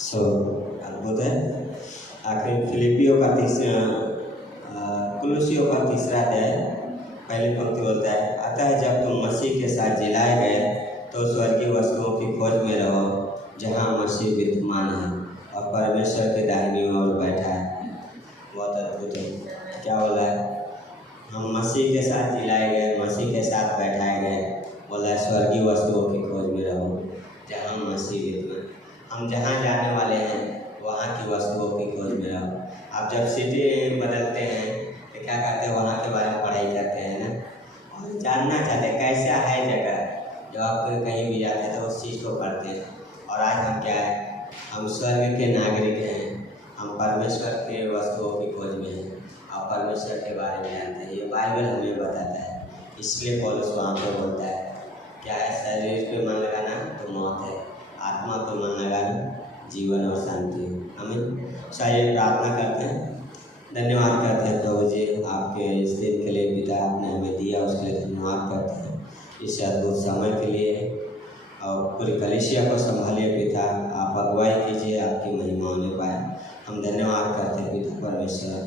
सो अद्भुत है। आखिर फिलिपियों का कुलुसियों का तीसरा अध्याय पहली पंक्ति बोलता है, अतः जब तुम मसीह के साथ जिलाए गए तो स्वर्गीय वस्तुओं की खोज में रहो जहाँ मसीह विद्यमान है और परमेश्वर के दाहिनी ओर बैठा है। बहुत अद्भुत है। क्या बोला है? हम मसीह के साथ जिलाए गए, मसीह के साथ बैठाए गए। बोला है स्वर्गीय वस्तुओं की खोज में रहो जहाँ मसीह विद्यमान। हम जहाँ जाने वाले हैं वहाँ की वस्तुओं की खोज में रहो। आप जब सिटी बदलते हैं तो क्या करते हैं? वहाँ के बारे में पढ़ाई करते हैं ना, और जानना चाहते हैं कैसा है जगह। जब आप कहीं भी जाते हैं तो उस चीज़ को पढ़ते हैं। और आज हम क्या है? हम स्वर्ग के नागरिक हैं। हम परमेश्वर के वस्तुओं की खोज में हैं और परमेश्वर के बारे में जानते हैं। ये बाइबल हमें बताता है। इसलिए पौलुस वहाँ पर बोलता है क्या है? शरीर पे मन लगाना तो मौत है, आत्मा पे मन लगाना जीवन और शांति है। हमें चाहिए प्रार्थना करते हैं, धन्यवाद करते हैं प्रभु जी आपके इस दिन के लिए पिता आपने हमें दिया, उसके लिए धन्यवाद करते हैं इस अद्भुत समय के लिए। और पूरी कलीसिया को संभालिए पिता, आप अगुवाई कीजिए, आपकी महिमा होने पाए। हम धन्यवाद करते हैं पिता परमेश्वर।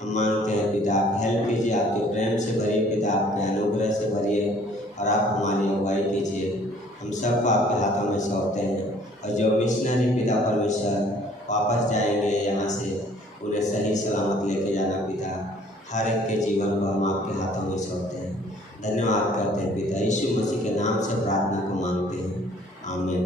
हम मांगते हैं पिता आप हेल्प कीजिए, आपके प्रेम से भरिए पिता, आपके अनुग्रह से भरिए और आप हमारी अगुवाई कीजिए। हम सबको आपके हाथों में सौंपते हैं। और जो मिशनरी पिता परमेश्वर वापस जाएंगे यहाँ से, उन्हें सही सलामत लेके जाना पिता। हर एक के जीवन को हम आपके हाथों में सौंपते हैं। धन्यवाद करते हैं पिता, यीशु मसीह के नाम से प्रार्थना को मांगते हैं, आमीन।